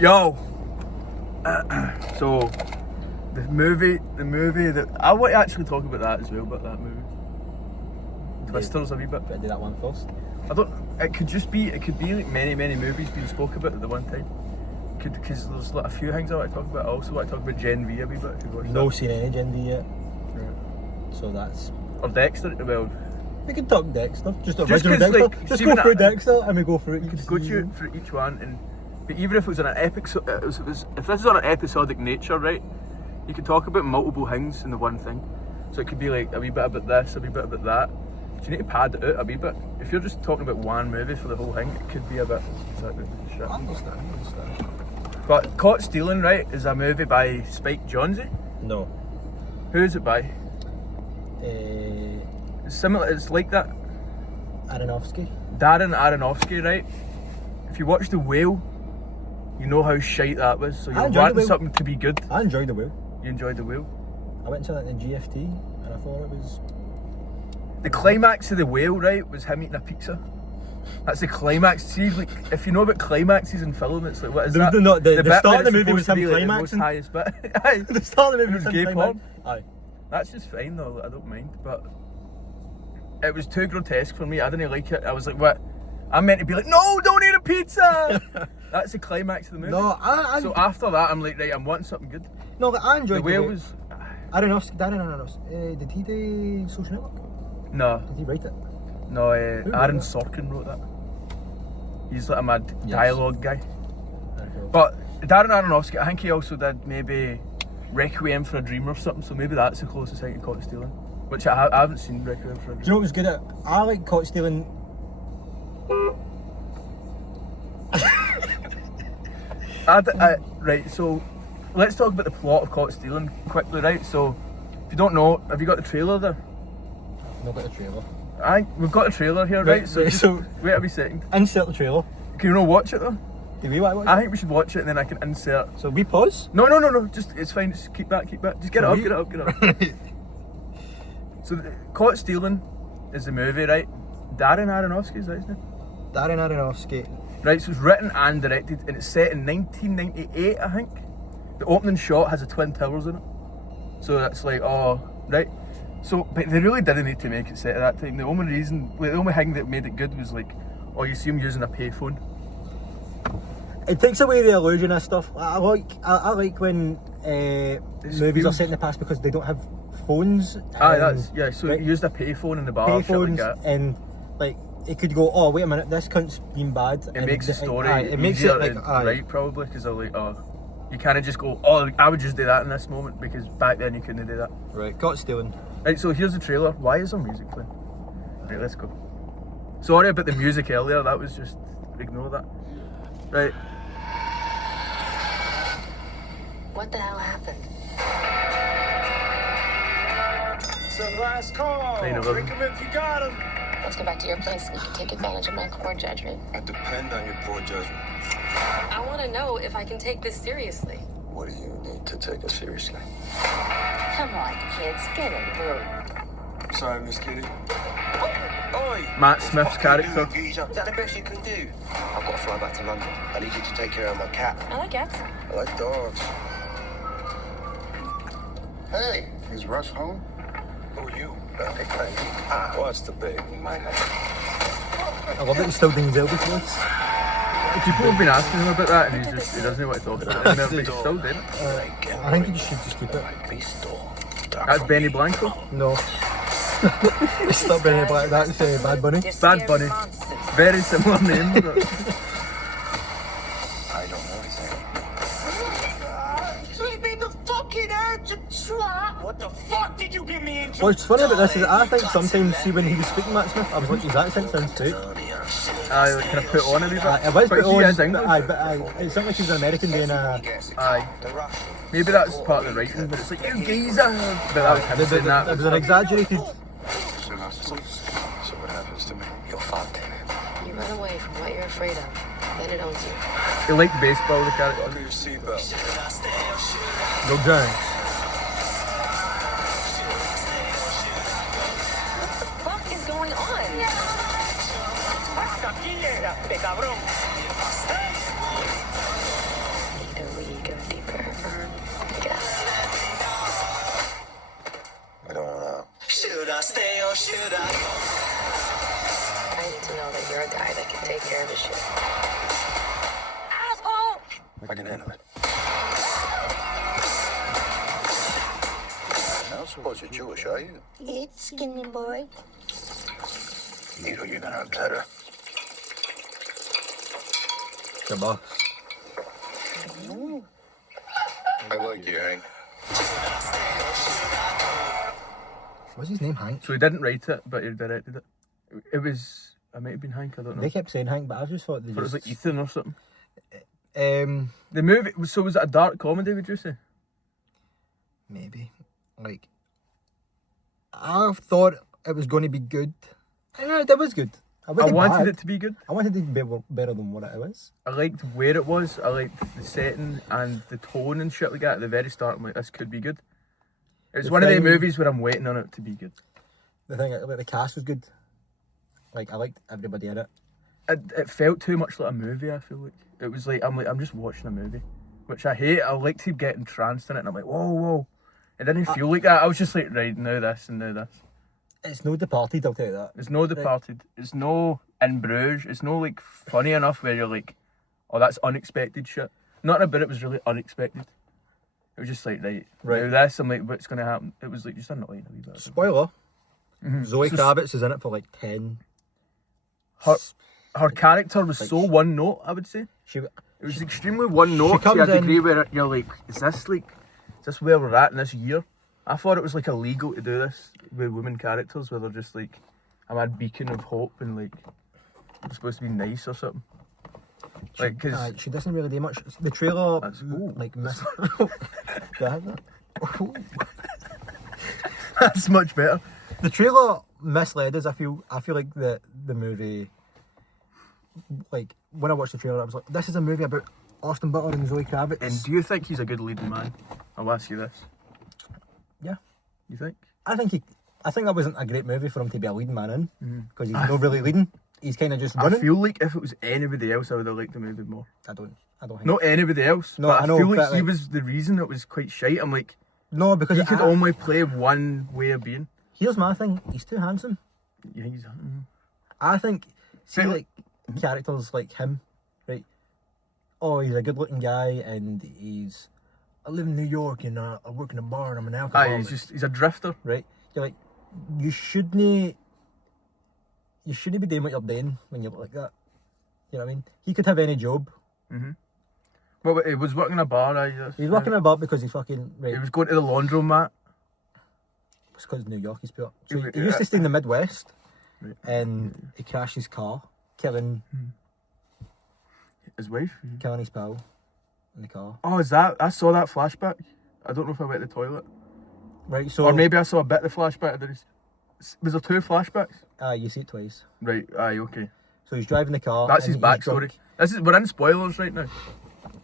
Yo! So, the movie that... I want to actually talk about that as well, about that movie. Twisters a wee bit. Better do that one first. It could be like many movies being spoke about at the one time. Because there's like a few things I want to talk about. I also want to talk about Gen V a wee bit. No seen any Gen V yet. Right. So that's... Or Dexter, well... We can talk Dexter. Just Just original 'cause, Dexter. like, Just see go when through Dexter and we go through You each could go season. through each one, but even if it was on an episode, if this is on an episodic nature, right? You could talk about multiple things in the one thing. So it could be like a wee bit about this, a wee bit about that. So you need to pad it out a wee bit. If you're just talking about one movie for the whole thing, it could be a bit shit. I understand. But Caught Stealing, right, is a movie by Spike Jonze. No. Who is it by? It's similar. It's like that. Aronofsky. Darren Aronofsky, right? If you watch The Whale, you know how shite that was. So you're wanting something to be good. I enjoyed The Whale. You enjoyed The Whale? I went to that in GFT and I thought it was... The climax of The Whale, right, was him eating a pizza. That's the climax. See, like, if you know about climaxes in film, it's like, what is that? The bit start of the where movie it's was him supposed to be, like, the climaxing. most highest bit. Aye. The start of the movie It was was him gay climaxing. porn. Aye. That's just fine though, I don't mind. But it was too grotesque for me. I didn't like it. I was like, what? I'm meant to be like, no, don't eat a pizza! That's the climax of the movie. No, So after that, I'm like, right, I'm wanting something good. No, but I enjoyed The Whale was... Darren Aronofsky. Did he do Social Network? No. Did he write it? No, wrote Aaron that? Sorkin wrote that. He's like a mad Yes. dialogue guy. Okay. But Darren Aronofsky, I think he also did maybe Requiem for a Dream or something, so maybe that's the closest thing to Caught Stealing. Which I haven't seen Requiem for a Dream. Do you know what was good at? I like Caught Stealing. Right, so let's talk about the plot of Caught Stealing quickly, right? So, if you don't know, have you got the trailer there? No, got the trailer. We've got a trailer here, right? So, just wait a wee second. Insert the trailer. Can you not watch it though? Do we watch it? I think we should watch it and then I can insert. So we pause? No, just, it's fine, just keep back. Just get it up. So, Caught Stealing is the movie, right? Darren Aronofsky, is that his name? Darren Aronofsky. Right, so it's written and directed, and it's set in 1998, I think. The opening shot has a Twin Towers in it. So that's like, oh, right. So, but they really didn't need to make it set at that time. The only thing that made it good was like, oh, you see him using a payphone. It takes away the illusion of stuff. I like when movies are set in the past because they don't have phones. So he used a payphone in the bar. Payphones, and like it could go, oh wait a minute, this cunt's been bad. It makes the story it makes it like right, probably, because they're like, oh, you can't just go, oh, I would just do that in this moment, because back then you couldn't do that. Right, Caught Stealing. Right, so here's the trailer. Why is there music playing? Right, let's go. Sorry about the music earlier, that was just, ignore that. Right. What the hell happened? It's the last call. Bring Break him if you got him. Let's go back to your place and you can take advantage of my poor judgment. I depend on your poor judgment. I want to know if I can take this seriously. What do you need to take it seriously? Come on, kids, get in the room. Sorry, Miss Kitty. Oi! Matt Smith's character. Is that the best you can do? I've got to fly back to London. I need you to take care of my cat. I like cats. I like dogs. Hey, is Russ home? Who are you? Hey, crazy. What's the big man? I love that he's still doing Zelda voice. People have been asking him about that, and he doesn't know what to talk about. But he's still doing it. I think you should just keep it. That's Benny Blanco. No. Stop bringing it back. That's Bad Bunny. Bad Bunny. Very similar name. But... I don't know anything. Leave me the fucking edge, you twat! What the fuck did you get me into? What's funny about this is I think sometimes, see, when he was speaking Matt Smith, I was like, his accent sounds fake. Aye, like, kind of put on a wee bit. It was but put he on, is English. it sounded like he was an American doing a... Aye. Maybe that's part of the writing, but it's like, you geezer! But that was him saying that. It was an exaggerated... So what happens to me? You're fucked. You run away from what you're afraid of, then it owns you. He liked baseball, the character. Buckle your seatbelt. Go Giants. What the fuck is going on? Hasta aquí llegaste, cabrón. Either we go deeper together. I don't know. Should I stay or should I go? I need to know that you're a guy that can take care of his shit. Asshole! I can handle it. I don't suppose you're Jewish, are you? It's skinny boy. Nito, you're gonna upset her. Good boss. I like you, Hank. What's his name, Hank? So he didn't write it, but he directed it. It was, it might have been Hank, I don't know. They kept saying Hank, but I just thought they But it was just... like Ethan or something. Um, The movie, so was it a dark comedy, would you say? maybe. Like, I thought it was going to be good. I know it was good. I wasn't wanted bad. it to be good. I wanted it to be better than what it was. I liked where it was, I liked the setting and the tone and shit like that. At the very start, I'm like, this could be good. It's The one of the thing- movies where I'm waiting on it to be good. The thing, like, the cast was good. Like, I liked everybody in it. It felt too much like a movie, I feel like. It was like, I'm just watching a movie. Which I hate. I like to get entranced in it and I'm like, whoa. It didn't feel like that. I was just like, right, now this and now this. It's no Departed, I'll tell you that. It's no Departed. It's no In Bruges. It's no like funny enough where you're like, oh, that's unexpected shit. Nothing about it was really unexpected. It was just like, right. Now this, I'm like, what's going to happen? It was like just annoying a wee bit. Spoiler. Zoe So- Kravitz is in it for like 10. Her character was so one note, I would say. It It was extremely one note to comes a in- degree where you're like, is this where we're at in this year? I thought it was like illegal to do this with women characters where they're just like a mad beacon of hope and like they're supposed to be nice or something. Like, cause she doesn't really do much. The trailer, That's- ooh. like, Do I have that? that's much better. The trailer misled us. I feel like the movie, like, when I watched the trailer, I was like, this is a movie about Austin Butler and Zoe Kravitz. And do you think he's a good leading man? I'll ask you this. Yeah. You think? I think that wasn't a great movie for him to be a leading man in, because he's not really leading. He's kind of just I running. feel like if it was anybody else, I would have liked the movie more. I don't think. Not anybody else. No, but I know, I feel like but, he like- was the reason it was quite shite. I'm like, No, because he could only play one way of being. Here's my thing. He's too handsome. Yeah, he's. I think, see, But- like, characters like him, right? Oh, he's a good-looking guy, and I live in New York, and I work in a bar, and I'm an alcoholic. He's a drifter. Right? You're like, you shouldn't be doing what you're doing when you look like that. You know what I mean? He could have any job. Well, he was working in a bar. He's working in a bar because he's fucking, He right? was going to the laundromat. It's because New York is pure. So Yeah, he used to stay in the Midwest, Right. and he crashed his car, killing His wife. his pal in the car. Oh, is that? I saw that flashback. I don't know if I went to the toilet. Right, so... Or maybe I saw a bit of the flashback. Was there two flashbacks? you see it twice. Right, aye, okay. So he's driving the car. That's and his he's backstory. drunk. We're in spoilers right now.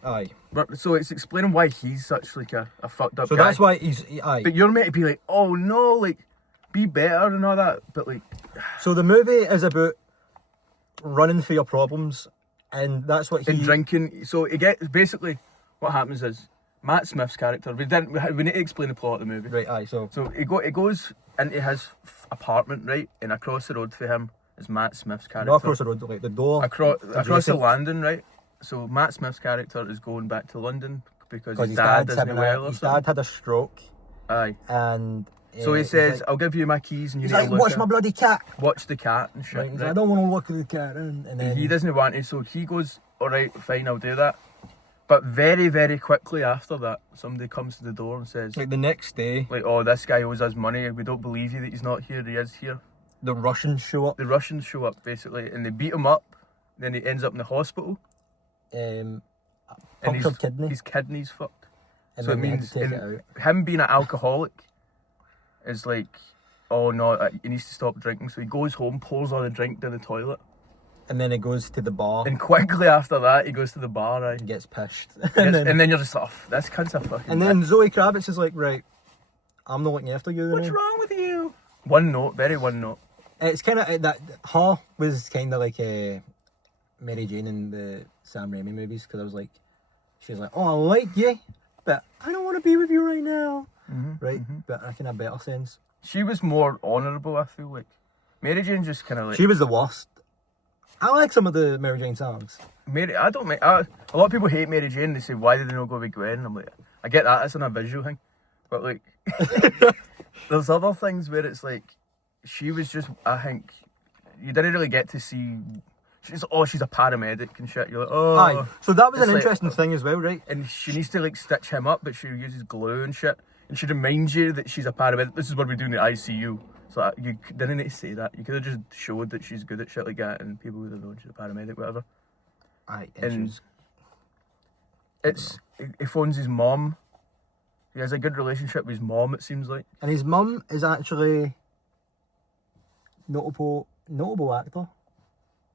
Aye. So it's explaining why he's such like a fucked up So guy. that's why aye. But you're meant to be like, oh no, like, be better and all that. But like, So the movie is about running for your problems, and that's what he... and drinking. So it gets, basically, what happens is, Matt Smith's character, we need to explain the plot of the movie. Right, aye, so... So it goes into his apartment, right? And across the road for him is Matt Smith's character. Not across the road, like the door. Across the adjacent, landing, right? So Matt Smith's character is going back to London because his his dad dad's isn't having well or his something. dad had a stroke, Aye. and... So he he's says, like, I'll give you my keys and you he's need like, to look watch at- my bloody cat! watch the cat and shit. Right? He's right? like, I don't want to look at the cat, and then... He doesn't want to, so he goes, alright, fine, I'll do that. But very, very quickly after that, somebody comes to the door and says, Like the next day, like, oh, this guy owes us money, we don't believe you that he's not here, he is here. the Russians show up. The Russians show up, basically, and they beat him up, then he ends up in the hospital, And and punctured kidney. his kidney's fucked. And So it then they had means to take in it out. him being an alcoholic is like, oh no, he needs to stop drinking. So he goes home, pours all the drink down the toilet, And then he goes to the bar and quickly after that he goes to the bar, and gets pissed. and then you're just off. This cunt's a fucking. And then Zoe Kravitz is like, right, I'm not looking after you. what's wrong with you? One note, very one note. It's kind of that her was kind of like Mary Jane in the Sam Raimi movies, because I was like, she's like, oh, I like you, but I don't want to be with you right now, right? But I kind of better sense. She was more honourable, I feel like. Mary Jane just kind of like... She was the worst. I like some of the Mary Jane songs. I don't make... a lot of people hate Mary Jane. They say, why did they not go with Gwen? And I'm like, I get that. It's in a visual thing. But like, there's other things where it's like, she was just, I think, you didn't really get to see... she's a paramedic and shit. You're like, oh... Aye. So that was It's an like- interesting thing as well, right? And she needs to like stitch him up, but she uses glue and shit. And she reminds you that she's a paramedic. This is what we do in the ICU. So you didn't need to say that. You could have just showed that she's good at shit like that, and people would have known she's a paramedic, whatever. Aye, And she's... he phones his mom. He has a good relationship with his mom, it seems like. And his mum is actually notable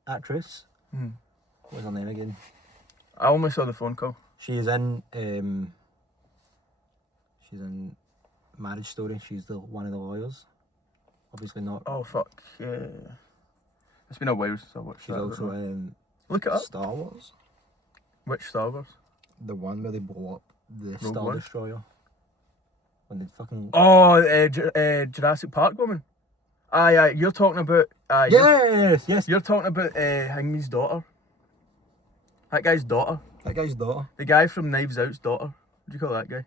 actress. What was her name again? I only saw the phone call. She's in Marriage Story. She's one of the lawyers. Obviously not. Oh fuck. Yeah. It's been a while since I watched She's that. also in Look it up. Star Wars. Which Star Wars? The one where they blow up the Rogue Star One? Destroyer. When they fucking... Oh, Jurassic Park woman. Aye, you're talking about... Yes! You're talking about Hangme's daughter. That guy's daughter. That guy's daughter. The guy from Knives Out's daughter. What do you call that guy?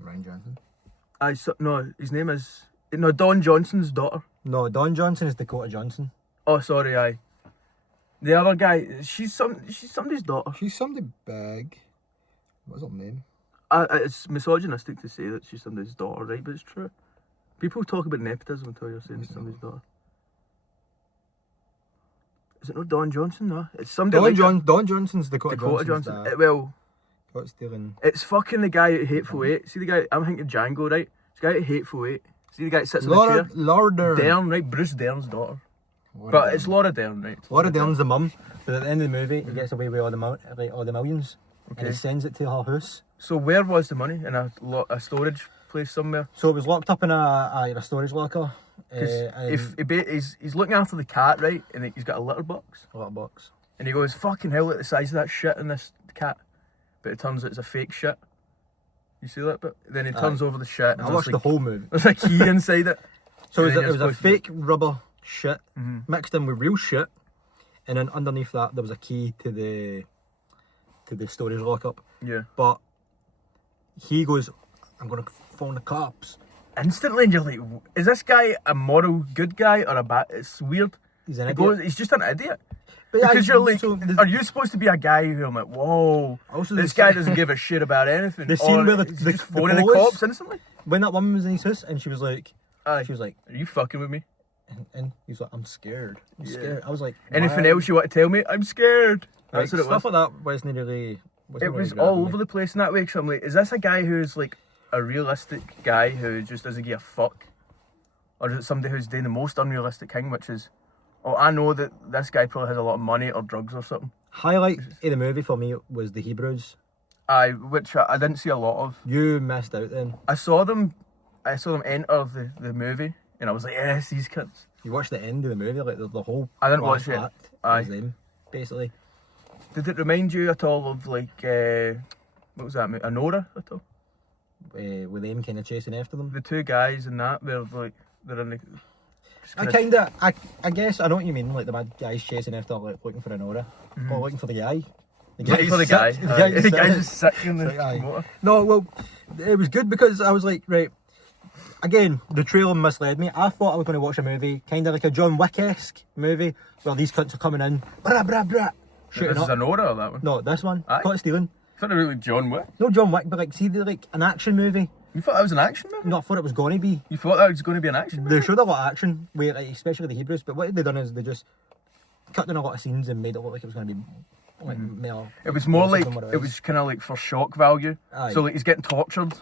Ryan Johnson. No, his name is... No, Don Johnson's daughter. No, Don Johnson is Dakota Johnson. Oh, sorry, aye. The other guy, she's somebody's daughter. She's somebody big. What's her name? It's misogynistic to say that she's somebody's daughter, right? But it's true. People talk about nepotism until you're saying it's somebody's daughter. Is it not Don Johnson? No, it's somebody Don Johnson's Dakota Dakota Johnson's Johnson. dad. Well, What's stealing? it's fucking the guy at Hateful Eight. See the guy? I'm thinking Django, right? It's the guy at Hateful Eight. See the guy that sits in the chair? Laura Dern. Dern, right? Bruce Dern's daughter. But it's Laura Dern, right? Laura Dern's the mum. But at the end of the movie, he gets away with all the millions. Okay. And he sends it to her house. So where was the money? In a storage place somewhere? So it was locked up in a storage locker. Because he's looking after the cat, right? And he's got a litter box. A little box. And he goes, fucking hell, look at the size of that shit in this cat. But it turns out it's a fake shit. You see that bit? Then he turns over the shit. And I watched the whole movie. There's a key inside it. So And it then was you're a supposed to- fake rubber shit mixed in with real shit. And then underneath that, there was a key to the storage lockup. Yeah. But he goes, I'm going to phone the cops. Instantly, and you're like, is this guy a moral good guy or a bad? It's weird. He's an idiot. He's just an idiot. But yeah, Because you're like, so are you supposed to be a guy who I'm like, whoa, Also, this the guy scene- doesn't give a shit about anything. The scene Or where is he the just phoning the police- cops instantly. when that woman was in his house and she was like, Aye. she was like, Are you fucking with me? and he was like, I'm scared. I'm Yeah. scared. I was like, Anything why? else you want to tell me? I'm scared. Right, That's what it stuff was. like that wasn't really. It Wasn't was really all grabbing over me. the place in that way. So I'm like, is this a guy who's like a realistic guy who just doesn't give a fuck? Or is it somebody who's doing the most unrealistic thing, which is, oh, I know that this guy probably has a lot of money or drugs or something. Highlight of the movie for me was the Hebrews. Which I didn't see a lot of. You missed out then. I saw them enter the movie, and I was like, yes, these cunts. You watched the end of the movie, like the whole. I didn't last watch it. act Aye. was them, basically. Did it remind you at all of like, what was that movie? Anora at all? With them kind of chasing after them. The two guys in that, they're in the... I guess I know what you mean. Like the bad guys chasing after, like looking for an aura, or looking for the guy. Looking for the guy. sick. The guy's just sick. sick in the Like, aye. motor. No, well, it was good because I was like, right. Again, the trailer misled me. I thought I was going to watch a movie, kind of like a John Wick-esque movie, where these cunts are coming in, brah, brah, brah, shooting This is up. Anora or that one? No, this one, Aye. caught stealing. I thought it was like John Wick. No John Wick, but like, see, like an action movie. You thought that was an action movie? Not thought it was going to be. You thought that was going to be an action movie? They showed a lot of action, where, like, especially the Hebrews. But what they done is they just cut down a lot of scenes and made it look like it was going to be like more. It was more like, than what it was kind of like for shock value. Aye. So like he's getting tortured.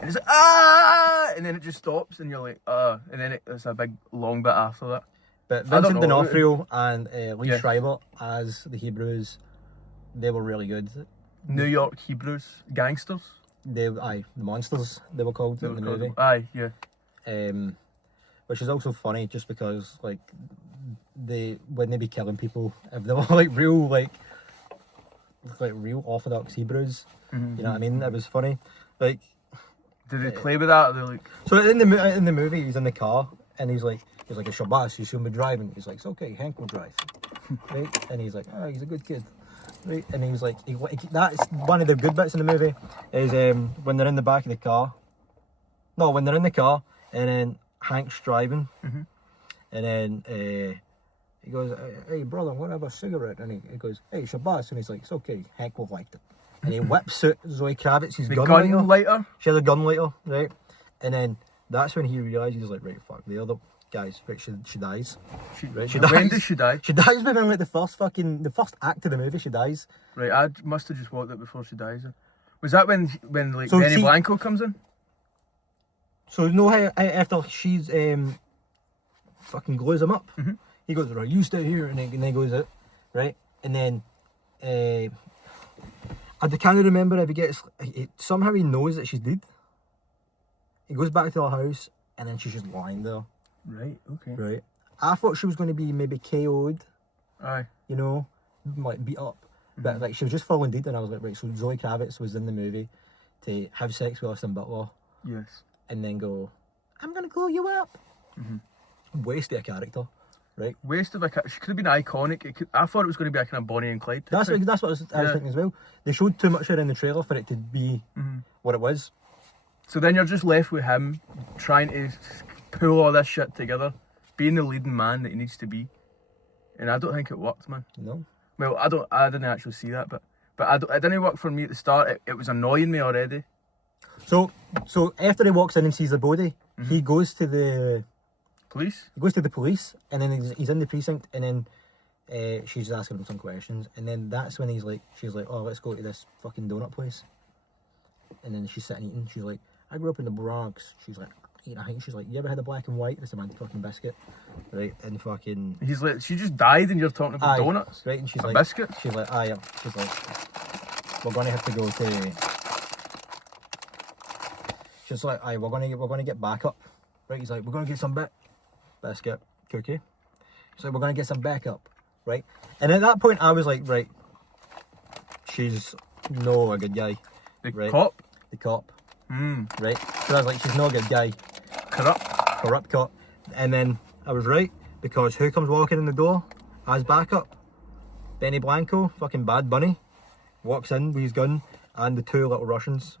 And he's like, ah! And then it just stops and you're like, and then it's a big long bit after that. But I don't Vincent know. D'Onofrio and Lee Yeah. Schreiber as the Hebrews, they were really good. New York Hebrews gangsters. The monsters they were called in the movie. Aye, yeah. which is also funny just because like they wouldn't be killing people if they were like real orthodox Hebrews. You know what I mean? It was funny. Like, Did they play with that? Or they like, so in the movie, he's in the car and he's like, it's Shabbos, you shouldn't be driving. He's like, it's okay, Hank will drive, right? And he's like, oh, he's a good kid, right? And he's like, that's one of the good bits in the movie is when they're in the back of the car. No, when they're in the car and then Hank's driving, and then he goes, hey brother, want to have a cigarette? And he goes, hey Shabbos, and he's like, it's okay, Hank will like it. And he whips out Zoe Kravitz's the gun gun lighter. lighter? She has a gun lighter, right? And then that's when he realises, like, right, fuck, the other guys, right, she dies. Right, she dies. When did she die? She dies within, like, the first act of the movie, she dies. Right, I must have just walked it before she dies. Was that when like, So Benny see- Blanco comes in? So, you know how after she's, fucking glues him up, he goes, right, you stay here, and then he goes out, right? And then, I can't remember if he gets, somehow he knows that she's dead. He goes back to her house, and then she's just lying there. Right, okay. Right. I thought she was going to be maybe KO'd, Aye. you know, like beat up. But like she was just falling dead, and I was like, right, so Zoe Kravitz was in the movie to have sex with Austin Butler Yes. and then go, I'm going to glue you up. Waste of a character, right? Waste of a cat. She could have been iconic. I thought it was going to be a kind of Bonnie and Clyde. That's thing. what I was Yeah. thinking as well. They showed too much of her in the trailer for it to be what it was. So then you're just left with him trying to pull all this shit together, being the leading man that he needs to be. And I don't think it worked, man. No. Well, I didn't actually see that, but it didn't work for me at the start. It was annoying me already. So after he walks in and sees the body, he goes to the Police? police, and then he's in the precinct, and then she's asking him some questions, and then that's when she's like, oh, let's go to this fucking donut place. And then she's sitting eating. She's like, I grew up in the Bronx. She's like, I think she's like, you ever had a black and white? It's a man fucking biscuit, right? And fucking He's like, she just died and you're talking about donuts? right? And she's A like, biscuit? She's like, yeah. She's like, we're gonna have to go to. She's like, we're gonna get backup, right? He's like, we're gonna get some biscuit, cookie. She's like, we're gonna get some backup, right? And at that point, I was like, right, she's no a good guy. The Right. cop? The cop, Hmm. right? So I was like, she's not a good guy. Corrupt cop. And then I was right, because who comes walking in the door as backup? Benny Blanco, fucking Bad Bunny, walks in with his gun and the two little Russians.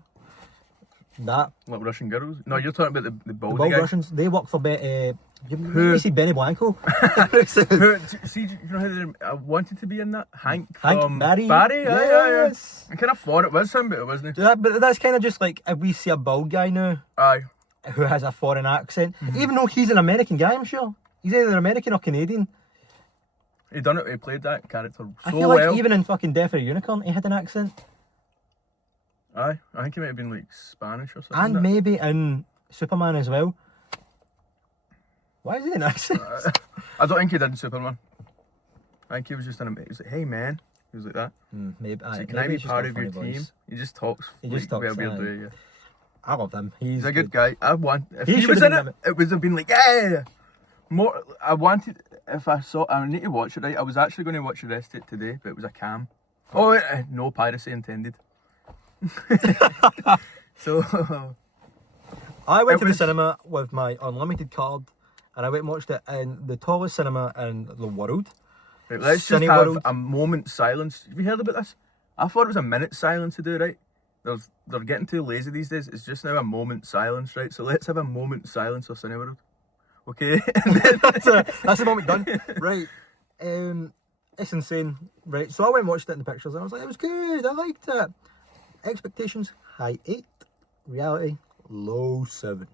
That Like Russian girls? No, you're talking about the the baldy bald guy. Russians, they work for you see Benny Blanco. Who, see, you know who I wanted to be in that? Hank from Barry. Barry? Yes. I kind of thought it was him, but it wasn't. But that's kind of just like if we see a bald guy now Aye. who has a foreign accent, even though he's an American guy, I'm sure he's either American or Canadian. He done it. He played that character so I feel like well. even in fucking Death of a Unicorn, he had an accent, Aye, I think he might have been like Spanish or something. and maybe in Superman as well. Why is he an accent? I don't think he did in Superman. I think he was just in a. He was like, "Hey man," he was like that. Maybe. He's like, "Can maybe I be he's just part got of your a funny team?" voice. He just talks. He just talks, Well, weird aye. way, yeah. I love him. He's a good guy. I want. If He he, should was have in been it, it would have been like, yeah. More. I wanted. If I saw, I need to watch it. Right, I was actually going to watch the rest of it today, but it was a cam. Oh, no piracy intended. So. I went It to the was- cinema with my unlimited card, and I went and watched it in the tallest cinema in the world. Right, let's just have Cineworld. a moment's silence. Have you heard about this? I thought it was a minute's silence to do, right? They're getting too lazy these days. It's just now a moment's silence, right? So let's have a moment's silence for Cineworld. Okay? And then, That's the moment done. Right. It's insane. Right. So I went and watched it in the pictures, and I was like, it was good. I liked it. Expectations high 8, reality low 7.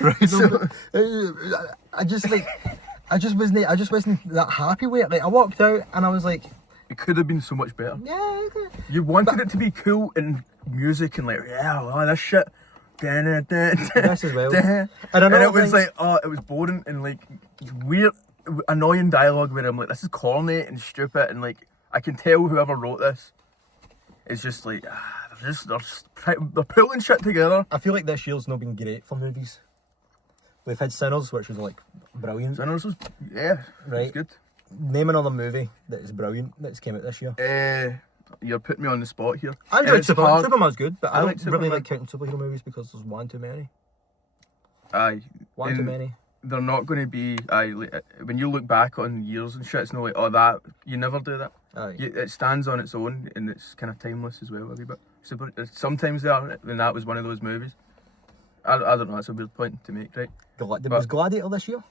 Right. So, I just wasn't that happy with it. Like I walked out and I was like, it could have been so much better. yeah. You wanted it to be cool and music and like, yeah, oh, this shit. This as well. And another it was thing- like, oh, it was boring and like weird, annoying dialogue where I'm like, this is corny and stupid, and like I can tell whoever wrote this is just like, they're pulling shit together. I feel like this year's not been great for movies. We've had Sinners, which was like brilliant. Sinners was, yeah, Right. it's good. Name another movie that is brilliant that's came out this year. You're putting me on the spot here. I enjoyed It's Superman. hard. Superman's good, but I don't like really Superman. like counting superhero movies because there's one too many. Aye. One too And many. They're not going to be. When you look back on years and shit, it's not like, oh, that. You never do that. Aye. It stands on its own and it's kind of timeless as well, a wee bit. Sometimes they are, and that was one of those movies. I don't know, that's a weird point to make, right? Was Gladiator this year?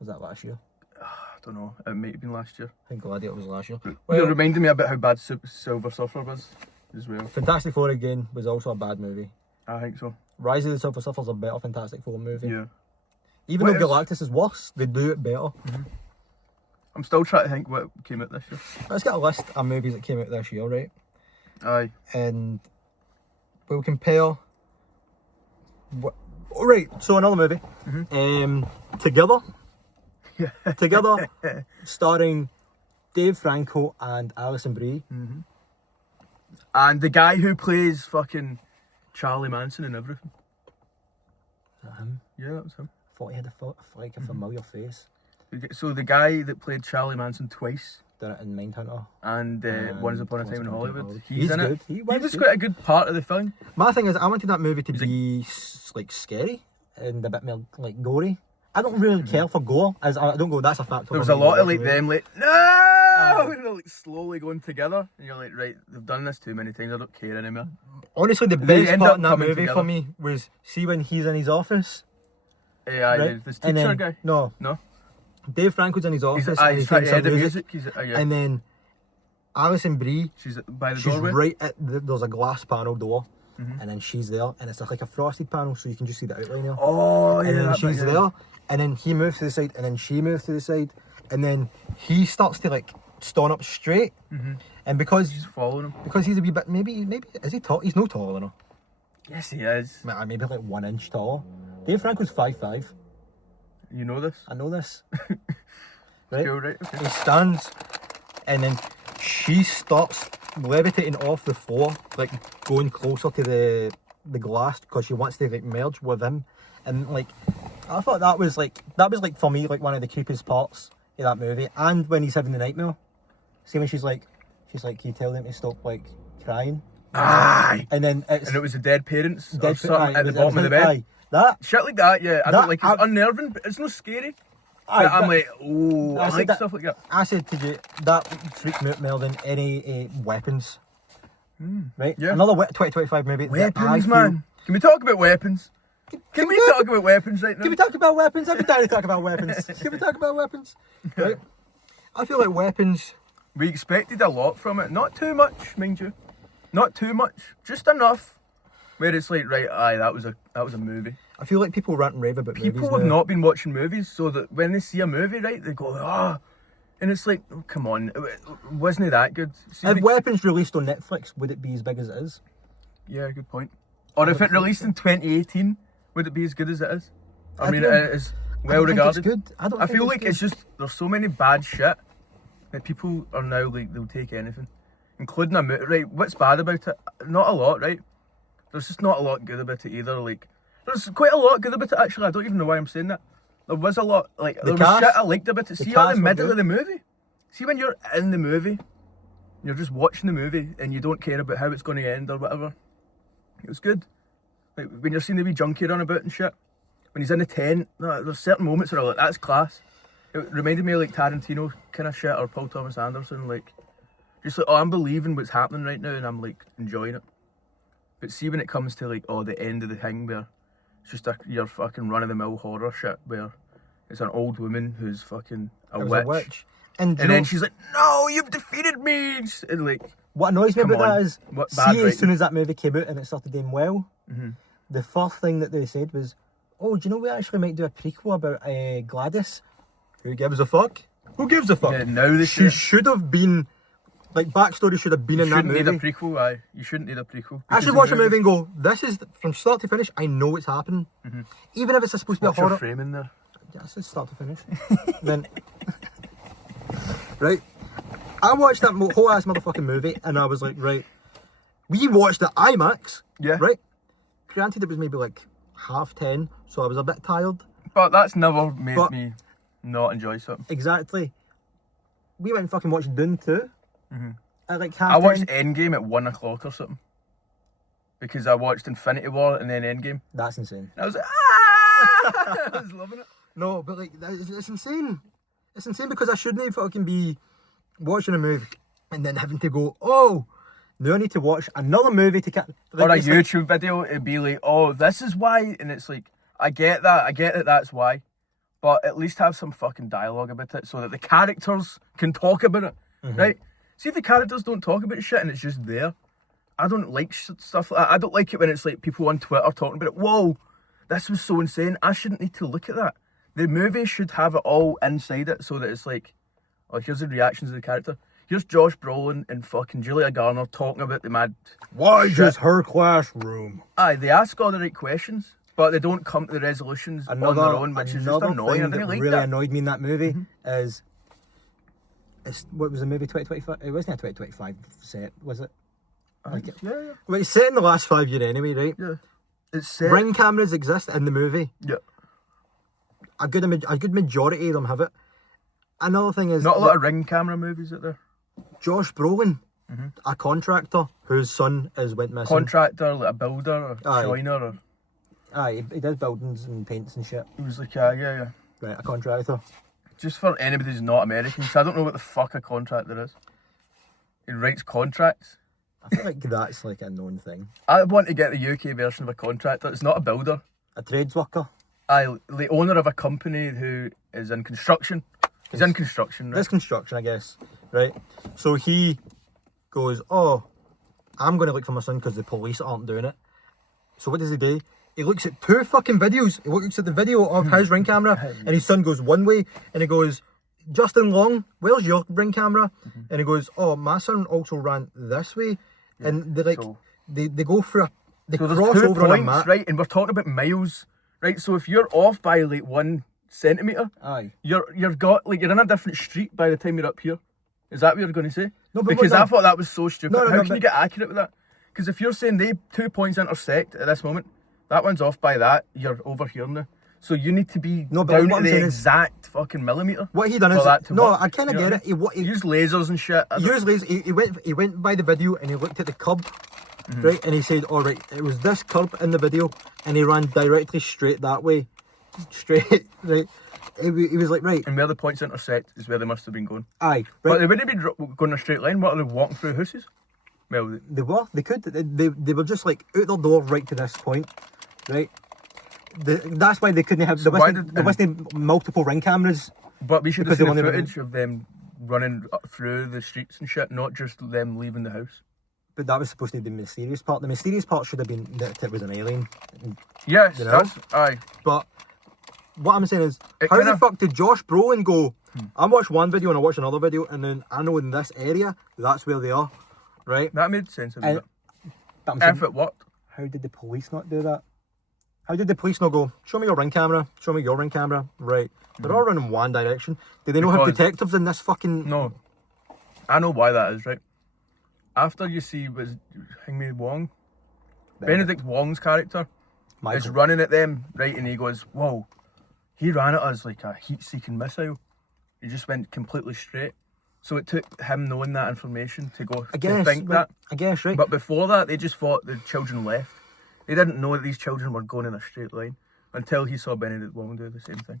Was that last year? I don't know, it might have been last year. I think Gladiator was last year. You're reminding me about how bad Silver Surfer was as well. Fantastic Four again was also a bad movie. I think so. Rise of the Silver Surfer's a better Fantastic Four movie. Yeah. Even What though is- Galactus is worse, they do it better. I'm still trying to think what came out this year. Let's get a list of movies that came out this year, right? Aye. And we'll compare. Right, so another movie. Together. Yeah. Together, starring Dave Franco and Alison Brie. And the guy who plays fucking Charlie Manson and everything. Is that him? Yeah, that was him. Thought he had a familiar face. So the guy that played Charlie Manson twice Did it in Mindhunter. and Once Upon a Time in Hollywood. He's in good. it. He He was was good. quite a good part of the film. My thing is, I wanted that movie to He's be like scary and a bit more like gory. I don't really care for gore. As I don't go, that's a fact. There was a lot of like them like, no! And they're like slowly going together. And you're like, right, they've done this too many times, I don't care anymore. Honestly, the They best end part up in that coming movie for together. me was see when he's in his office. Aye, Right? this And teacher then, guy. No, No? Dave Franco's in his office He's, and he's trying playing to some edit music. music. Yeah. And then Alison Brie, She's by the she's doorway. right at there's a glass panel door, and then she's there, and it's like a frosted panel, so you can just see the outline there. Oh, yeah. And then that she's bit, yeah. there, and then he moves to the side, and then she moves to the side, and then he starts to like stand up straight, and because She's following him. he's a wee bit maybe is he tall? He's no taller than her. Yes, he is. Maybe like 1 inch taller. Dave Franco's 5'5". You know this? I know this. Right? Cool, right? Okay. He stands, and then she starts levitating off the floor, like going closer to the glass because she wants to like merge with him, and like I thought that was like for me like one of the creepiest parts of that movie. And when he's having the nightmare, see when she's like, can you tell them to stop like crying? Aye! And then it's And it was the dead parents or dead something aye, at the it was- bottom of the bed. aye, that. Shit like that, yeah. I That- don't like it's unnerving, but it's not scary. Aye, But I'm that- like, oh, I said like that- stuff like that. I said to you that freaked me out more than any weapons. Right? yeah. Another 2025 movie. that I Weapons, feel- man. Can we talk about weapons? Can we talk about weapons right now? Can we talk about weapons? I've been down to talk about weapons. Can we talk about weapons? Right? I feel like weapons. We expected a lot from it. Not too much, mind you. Not too much. Just enough. Where it's like, right, aye, that was a movie. I feel like people rant and rave about People movies have now. not been watching movies, so that when they see a movie, right, they go, ah. And it's like, oh, come on, wasn't it that good? See, If weapons released on Netflix, would it be as big as it is? yeah, good point. Or if it released in 2018, would it be as good as it is? I mean, don't- it is I well don't think regarded. it's good. I don't I think feel it's like good. it's just there's so many bad shit that people are now like they'll take anything, including a movie. Right? What's bad about it? Not a lot, right? There's just not a lot good about it either. Like there's quite a lot good about it actually. I don't even know why I'm saying that. There was a lot like there was cast- shit I liked about it. the See at cast the were middle good. of the movie. See when you're in the movie, you're just watching the movie and you don't care about how it's going to end or whatever. It was good. Like when you're seeing the wee junkie run about and shit. When he's in the tent, there's certain moments where I'm like, that's class. It reminded me of like Tarantino kind of shit or Paul Thomas Anderson, like just like, oh, I'm believing what's happening right now and I'm like enjoying it. But see when it comes to like, oh, the end of the thing where it's just your fucking run-of-the-mill horror shit where it's an old woman who's fucking It was a witch. And, And then she's like, no, you've defeated me. And like, what annoys me come about on. that is, What see, bad as soon writing. as that movie came out and it started doing well, the first thing that they said was, oh, do you know we actually might do a prequel about Gladys? Who gives a fuck? Who gives a fuck? Yeah, now they She say- should have been, like, backstory should have been in that shouldn't need a movie. prequel, aye. You shouldn't need a prequel. I should watch a movie and go, this is, from start to finish, I know what's happening. Even if it's supposed to be What's a your horror. frame in there? Yeah, I said start to finish. Then, right, I watched that whole ass motherfucking movie and I was like, right, we watched the IMAX. Yeah. Right? Granted, it was maybe like 10:30, so I was a bit tired. But that's never made But- me not enjoy something. Exactly. We went and fucking watched Dune 2. At like half I watched 10. Endgame at 1 o'clock or something. Because I watched Infinity War and then Endgame. That's insane. And I was like, ah! I was loving it. No, but like, it's insane. It's insane because I shouldn't fucking be watching a movie and then having to go, oh, now I need to watch another movie to get. Or a YouTube video, it'd be like, oh, this is why. And it's like, I get that that's why. But at least have some fucking dialogue about it so that the characters can talk about it, right? See if the characters don't talk about shit and it's just there. I don't like stuff like that. I don't like it when it's like people on Twitter talking about it. Whoa, this was so insane. I shouldn't need to look at that. The movie should have it all inside it so that it's like, oh, here's the reactions of the character. Here's Josh Brolin and fucking Julia Garner talking about the mad Why shit. just her classroom? Aye, they ask all the right questions, but they don't come to the resolutions on their own, which is just annoying. I Thing didn't that like really that. annoyed me in that movie is, what was the movie 2025? It wasn't a 2025 set, was it? Like Yeah. Well, it's set in the last 5 years anyway, right? Yeah. It's set. Ring cameras exist in the movie. Yeah. A good majority of them have it. Another thing is Not a lot of ring camera movies out there. Josh Brolin, a contractor whose son went missing. Contractor, like a builder or Aye. joiner, or Aye, he does buildings and paints and shit. he was like, yeah. Right, a contractor. Just for anybody who's not American, so I don't know what the fuck a contractor is. He writes contracts. I feel like that's like a known thing. I want to get the UK version of a contractor. It's not a builder. A trades worker. The owner of a company who is in construction. He's in construction, right? This construction, I guess. Right? So he goes, oh, I'm going to look for my son because the police aren't doing it. So what does he do? He looks at 2 fucking videos. He looks at the video of his ring camera and his son goes one way and he goes, Justin Long, where's your ring camera? And he goes, oh, my son also ran this way. And they like, so- they go through they So cross there's 2 over on a points, map. right? And we're talking about miles, right? So if you're off by like 1 centimetre, Aye. you're in a different street by the time you're up here. Is that what you're going to say? No, but because no. I thought that was so stupid. No, How can but- you get accurate with that? Because if you're saying they 2 points intersect at this moment, that one's off by that, you're over here now. So you need to be No, but down what to I'm the saying is- exact fucking millimetre. What he done for is, that to no, work. I kind of You know get what it. He Use lasers and shit. I don't- usually he went by the video and he looked at the curb, right, and he said, all right, it was this curb in the video, and he ran directly straight that way, straight, right. He was like, right, And where the points intersect is where they must have been going. aye, But right. they wouldn't have been going in a straight line. What are they walking through houses? Well, They could, they were just like out their door right to this point, right. That's why they couldn't have. So why did- There wasn't multiple ring cameras. but we should Because have they seen the wanted- footage of them running up through the streets and shit, not just them leaving the house. But that was supposed to be the mysterious part. The mysterious part should have been that it was an alien. Yes, You know? that's aye. But what I'm saying is, It how the kinda- fuck did Josh Brolin go? I watched one video and I watched another video, and then I know in this area that's where they are, right? That made sense. A And- bit. But I'm saying, If it worked, how did the police not do that? How did the police not go, show me your ring camera, show me your ring camera? Right. They're all running one direction. Do they not have Because- detectives in this fucking... no. I know why that is, right? After you see was Hing Wong, Benedict Wong's character is Michael. running at them, right, and he goes, "Whoa!" He ran at us like a heat-seeking missile. He just went completely straight. So it took him knowing that information to go I guess, to think right, that. I guess, right? But before that, they just thought the children left. They didn't know that these children were going in a straight line until he saw Benedict Wong do the same thing.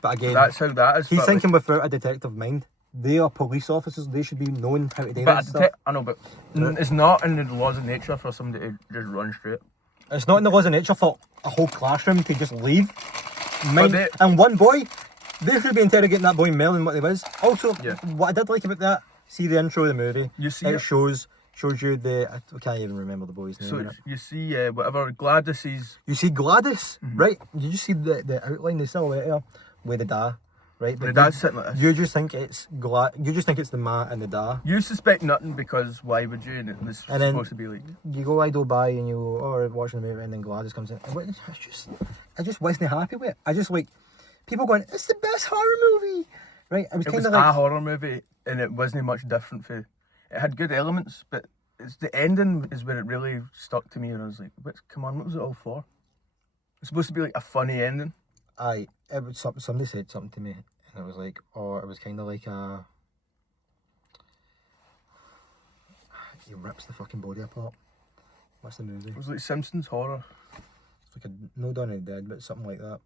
But again, That's how that is. he's but, thinking without a detective mind. They are police officers. They should be knowing how to do But this stuff. I know, but it's not in the laws of nature for somebody to just run straight. It's not in the laws of nature for a whole classroom to just leave. Mind, they- and one boy, they should be interrogating that boy Mel and what he was. Also, Yeah. what I did like about that, see the intro of the movie. You see it it? shows you the. I can't even remember the boy's name. So in it. you see, whatever Gladys is. You see Gladys, Mm-hmm. right? You just see the outline, the silhouette here with the da, right? The dad's sitting like this. You just think it's You just think it's the ma and the da. You suspect nothing because why would you? And it was And then- supposed to be like. You go, I go by and you go, oh, watching the movie, and then Gladys comes in. I just wasn't happy with it. I just like people going, it's the best horror movie, right? I was It kind was of a like, horror movie, and it wasn't much different. It had good elements, but it's the ending is where it really stuck to me, and I was like, come on, what was it all for? It's supposed to be like a funny ending. it was somebody said something to me, and it was like, oh, it was kind of like a. He rips the fucking body apart. What's the movie? It was like Simpsons horror. It's like a No Dawn of the Dead, but something like that.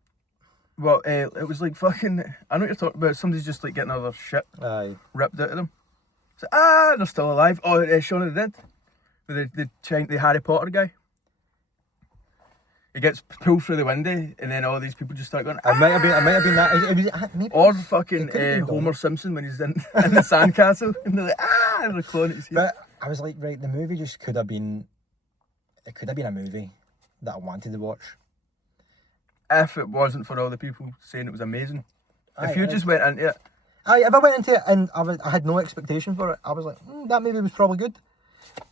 Well, it was like fucking. I know what you're talking about. Somebody's just like getting all their shit Aye. ripped out of them. So, they're still alive. Oh, Shaun of the Dead. With the Harry Potter guy. He gets pulled through the window, and then all these people just start going. It might have been that. Maybe Or fucking it could've been Homer Simpson when he's in the sandcastle, and they're like, and they're clawing at his head. But I was like, right, the movie just could have been. It could have been a movie that I wanted to watch. If it wasn't for all the people saying it was amazing. Aye, If you just went into it, If I went into it and I had no expectation for it, I was like, that movie was probably good.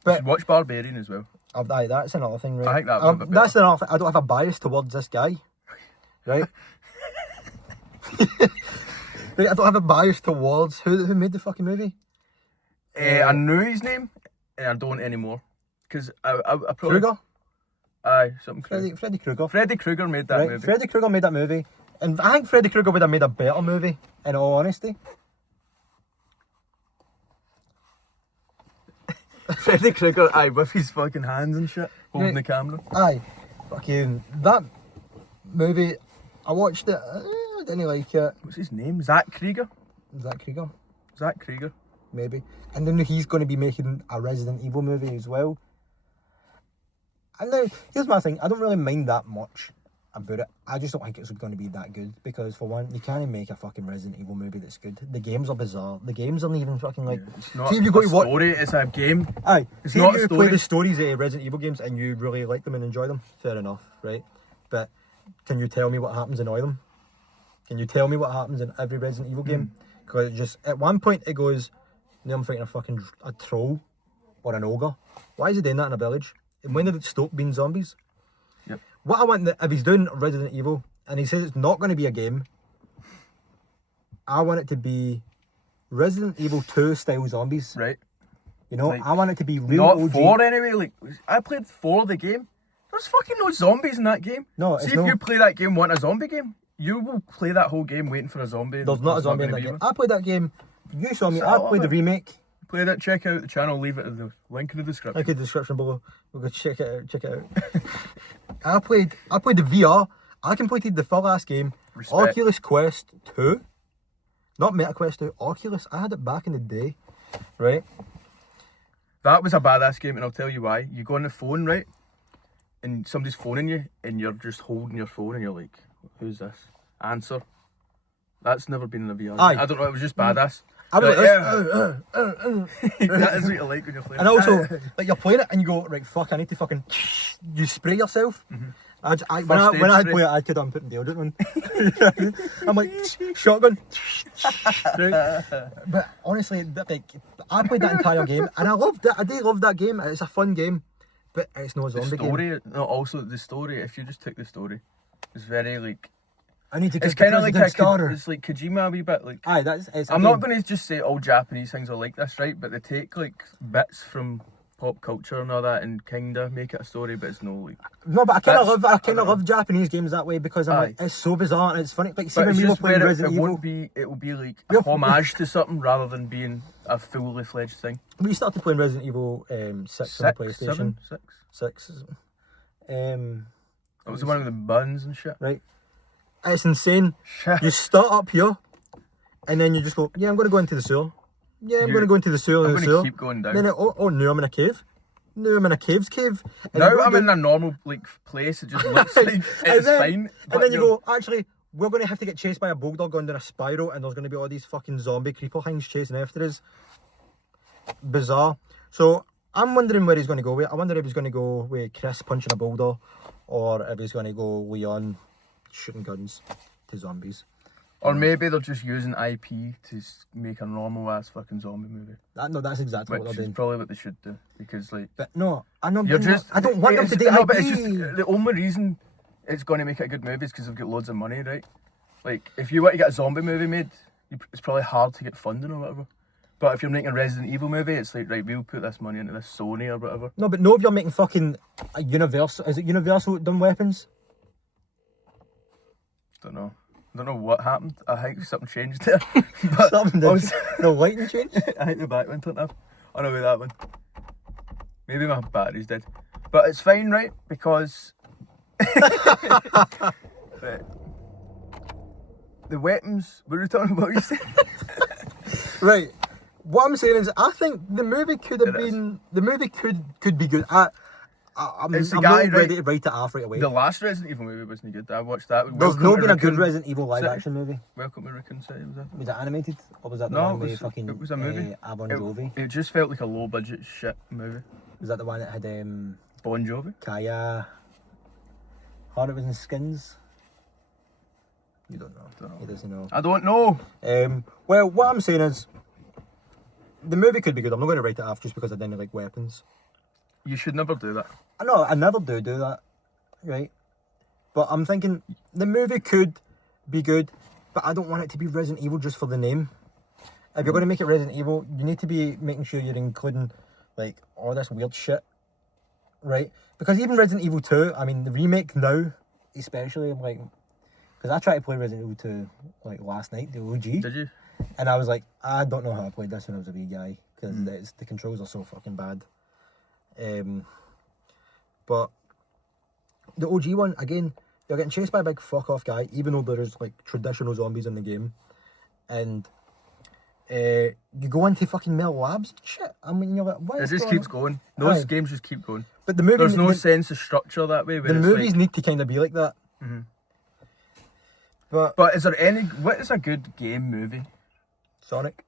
But watch Barbarian as well. aye, that's another thing, right? I think that was a bit that's another thing. I don't have a bias towards this guy, right? Right, I don't have a bias towards who made the fucking movie. I knew his name, and I don't anymore. Because I probably... Krueger? Aye, something Krueger. Freddy Krueger. Freddy Krueger made that Right, movie. Freddy Krueger made that movie. And I think Freddy Krueger would have made a better movie, in all honesty. Freddy Krueger, aye, with his fucking hands and shit, holding Right. the camera. Aye. Fucking, that movie, I watched it, I didn't like it. What's his name? Zach Krieger? Is that Krueger? Zach Krieger. Maybe. And then he's going to be making a Resident Evil movie as well. And now, here's my thing, I don't really mind that much about it. I just don't think it's going to be that good. Because for one, you can't make a fucking Resident Evil movie that's good. The games are bizarre. The games aren't even fucking like... It's not See if you a go to watch... story, it's a game. Aye. It's See not if a you play story. the stories of Resident Evil games and you really like them and enjoy them, fair enough, right? But can you tell me what happens in all of them? Can you tell me what happens in every Resident Evil game? Because just at one point it goes, now I'm fighting a troll or an ogre. Why is he doing that in a village? And when did it stop being zombies? Yep. What I want, if he's doing Resident Evil and he says it's not going to be a game, I want it to be Resident Evil 2 style zombies. Right. You know, Like, I want it to be real Not OG. 4 anyway, like, I played 4 of the game. There's fucking no zombies in that game. No, See, it's if no- you play that game, want a zombie game, you will play that whole game waiting for a zombie. There's not a zombie in gonna that be game. one. I played that game. You saw me. So I played the what? remake. Play that, check out the channel, leave it in the link in the description. Like in the description below. We'll go check it out. Check it out. I played the VR. I completed the full ass game. Respect. Oculus Quest 2. Not Meta Quest 2. Oculus. I had it back in the day. Right? That was a badass game, and I'll tell you why. You go on the phone, right? And somebody's phoning you, and you're just holding your phone, and you're like, who's this? Answer. That's never been in a VR. Aye. I don't know, it was just badass. I was Like, like, that is what you like when you're playing. and also, like you're playing it and you go, right, fuck, I need to fucking, you spray yourself. When First I aid had spray. played it, I could have put deodorant on. I'm like, shotgun. Right? But honestly, like, I played that entire game and I loved it. I do love that game. It's a fun game, but it's no The zombie game. story, no, also the story, if you just took the story, it's very like, I need to get it's the kind of like president's daughter. it's like Kojima a wee bit. Like, Aye, it's I'm not going to just say all Japanese things are like this, right? But they take like bits from pop culture and all that and kind of make it a story, but it's no like. No, but I kind of That's- love Japanese games that way because I'm like, Aye. it's so bizarre and it's funny. Like, see But when it's we were just where playing it Resident Evil, won't be. It will be like We're- a homage to something rather than being a fully fledged thing. we started playing Resident Evil 6 on the 6, PlayStation. 7, 6. 6. That was the one with the buns and shit. Right. It's insane. Shit. You start up here, and then you just go, yeah, I'm going to go into the sewer. Yeah, I'm going to go into the sewer. I'm the gonna sewer. keep going down. Then, oh, now I'm in a cave. Now I'm in a cave's cave. And Now you go I'm down- in a normal like place. It just looks like it's and then, fine. And then you go, actually, we're going to have to get chased by a bulldog going down a spiral, and there's going to be all these fucking zombie creeper things chasing after us. Bizarre. So I'm wondering where he's going to go with. I wonder if he's going to go with Chris punching a bulldog, or if he's going to go Leon shooting guns to zombies. Or maybe they're just using IP to make a normal ass fucking zombie movie. No, that's exactly what Which they're is doing. probably what they should do. Because like But no, I don't you're just I don't want them to it's- do no, IP. but it's just the only reason it's going to make it a good movie is because they've got loads of money, right? Like if you want to get a zombie movie made, it's probably hard to get funding or whatever. But if you're making a Resident Evil movie, it's like, right, we'll put this money into this Sony or whatever. No, but no, if you're making fucking a Universal, is it Universal done weapons? Don't know. I don't know what happened. I think something changed there. But Something did. The lighting changed. I think the back one turned off. Oh no, wait, that one. Maybe my battery's dead. But it's fine, right? Because right. The weapons. What were we talking about? You said. Right. What I'm saying is, I think the movie could have been. The movie could be good. I'm It's the not guy, ready right? to write it off right away. The last Resident Evil movie wasn't good. I watched that. There's Welcome not to been a good Raccoon Resident Evil live City. action movie. Welcome to Raccoon City, was that? Was it animated or was that the No, one it with fucking? was a movie. Bon Jovi. It just felt like a low budget shit movie. Was that the one that had Bon Jovi? Kaya? Heart of His Skins. You don't know. He doesn't know. I don't know. Well, what I'm saying is, the movie could be good. I'm not going to write it off just because I didn't like weapons. You should never do that. No, I never do that, right? But I'm thinking the movie could be good, but I don't want it to be Resident Evil just for the name. If you're going to make it Resident Evil, you need to be making sure you're including like all this weird shit, right? Because even Resident Evil 2, I mean the remake now, especially, like, because I tried to play Resident Evil 2 like last night, the OG. Did you? And I was like, I don't know how I played this when I was a wee guy because the controls are so fucking bad. But the OG one, again, you're getting chased by a big fuck off guy, even though there's like traditional zombies in the game, and you go into fucking Mel Labs and shit. I mean, you're like, what? It just keeps going. Those games just keep going. But the movie, There's no sense of structure that way. The movies need to kind of be like that. Mm-hmm. But is there any? What is a good game movie? Sonic,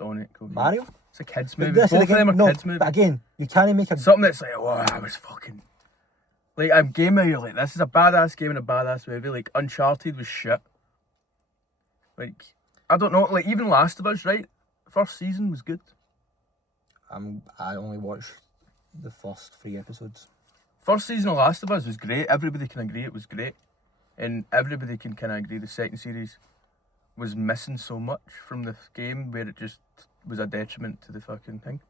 Okay. Mario. It's a kids But movie. Both of them are kids movies. But again, you can't make a Something that's like, oh, I was fucking. Like a game where you're like, this is a badass game and a badass movie. Like Uncharted was shit. Like, I don't know. Like even Last of Us, right? First season was good. I only watched the first 3 episodes. First season of Last of Us was great. Everybody can agree it was great. And everybody can kind of agree the second series was missing so much from the game where it just was a detriment to the fucking thing.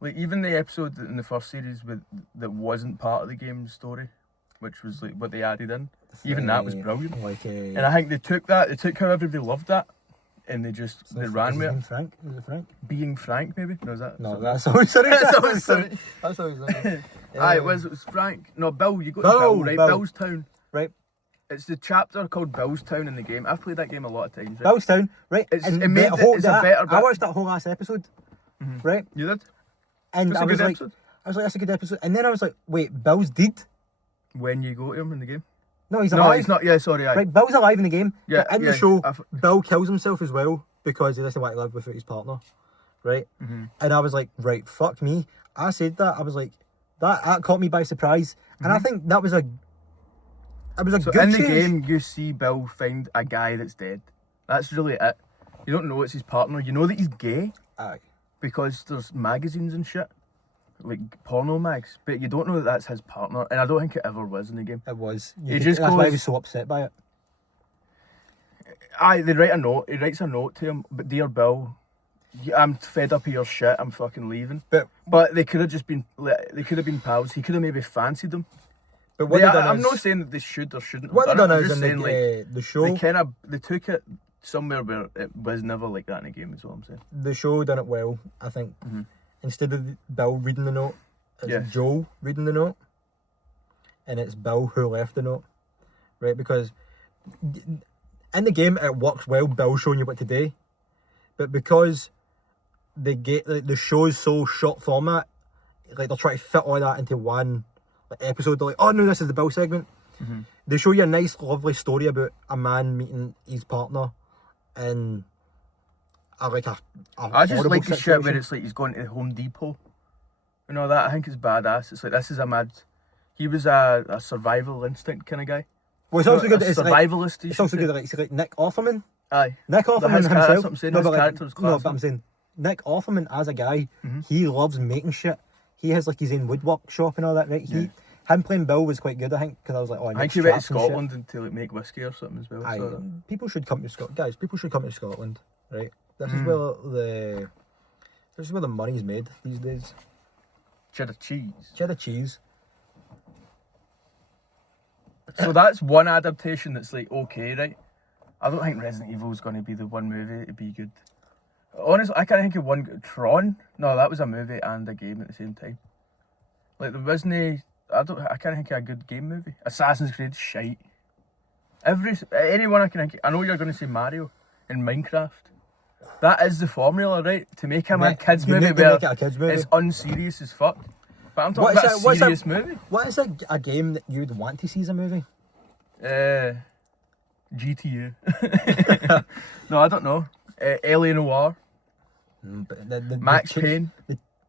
Like, even the episode in the first series that wasn't part of the game's story, which was like what they added in, even that was brilliant. And I think they took how everybody loved that, and they ran with it. Frank? Was it Frank? Being Frank, maybe? No, is that? No, that's always sorry. That's always sorry. That's always sorry. Aye, it was Frank. No, Bill. You got Bill, Bill, right? Bill. Bill's Town. Right. It's the chapter called Bill's Town in the game. I've played that game a lot of times. Right? Bill's Town, right? It's and a better bit. I watched that whole last episode, right? You did? And It's I a was good like, episode. that's a good episode. And then I was like, wait, Bill's dead? When you go to him in the game? No, he's No, alive. he's not. Yeah, sorry. Aye. Right, Bill's alive in the game. Yeah, but in yeah, the show, I've- Bill kills himself as well because he doesn't want to live without his partner, right? And I was like, right, fuck me. I said that. I was like, that caught me by surprise. And I think that was a So good in the change. game, you see Bill find a guy that's dead. That's really it. You don't know it's his partner. You know that he's gay Aye. because there's magazines and shit, like porno mags. But you don't know that that's his partner, and I don't think it ever was in the game. It was. He just that's why I goes- was so upset by it. Aye, they write a note. He writes a note to him. But dear Bill, I'm fed up of your shit. I'm fucking leaving. But they could have just been. They could have been pals. He could have maybe fancied them. But what they done I'm is, not saying that they should or shouldn't. what they have done done it. I'm is just in saying, the show. They took it somewhere where it was never like that in a game. Is what I'm saying. The show done it well, I think. Instead of Bill reading the note, it's Yes. Joel reading the note, and it's Bill who left the note, right? Because in the game it works well, Bill showing you what to do, but because the show's so short format, like they're trying to fit all that into one episode. They're like, oh no, this is the Bill segment. They show you a nice, lovely story about a man meeting his partner, and I just horrible like the shit where situation. it's like he's going to the Home Depot and all that. I think it's badass. It's like, this is a mad. He was a survival instinct kind of guy. Well, it's also A good. It's survivalist. you It's should also say. good. Like, like Nick Offerman. Aye. Nick Offerman his himself. that's what I'm saying, his but character was no, class. but I'm saying Nick Offerman as a guy, he loves making shit. He has like his own woodwork shop and all that, right? Him playing Bill was quite good, I think, because I was like, oh, I think he went to Scotland and to like make whiskey or something as well. Aye, so people should come to Scotland, guys. People should come to Scotland, right? This is where the money's made these days. cheddar cheese. Cheddar cheese. So that's one adaptation that's like okay, right? I don't think Resident Evil is going to be the one movie to be good. Honestly, I can't think of one. Tron? No, that was a movie and a game at the same time. Like there wasn't I can't think of a good game movie. Assassin's Creed, shite. Anyone I can think of. I know you're going to say Mario and Minecraft. That is the formula, right? To make a kids movie where it's unserious as fuck. But I'm talking about a serious movie. What is a game that you would want to see as a movie? GTA. No, I don't know. Alien Noir. But Max Payne.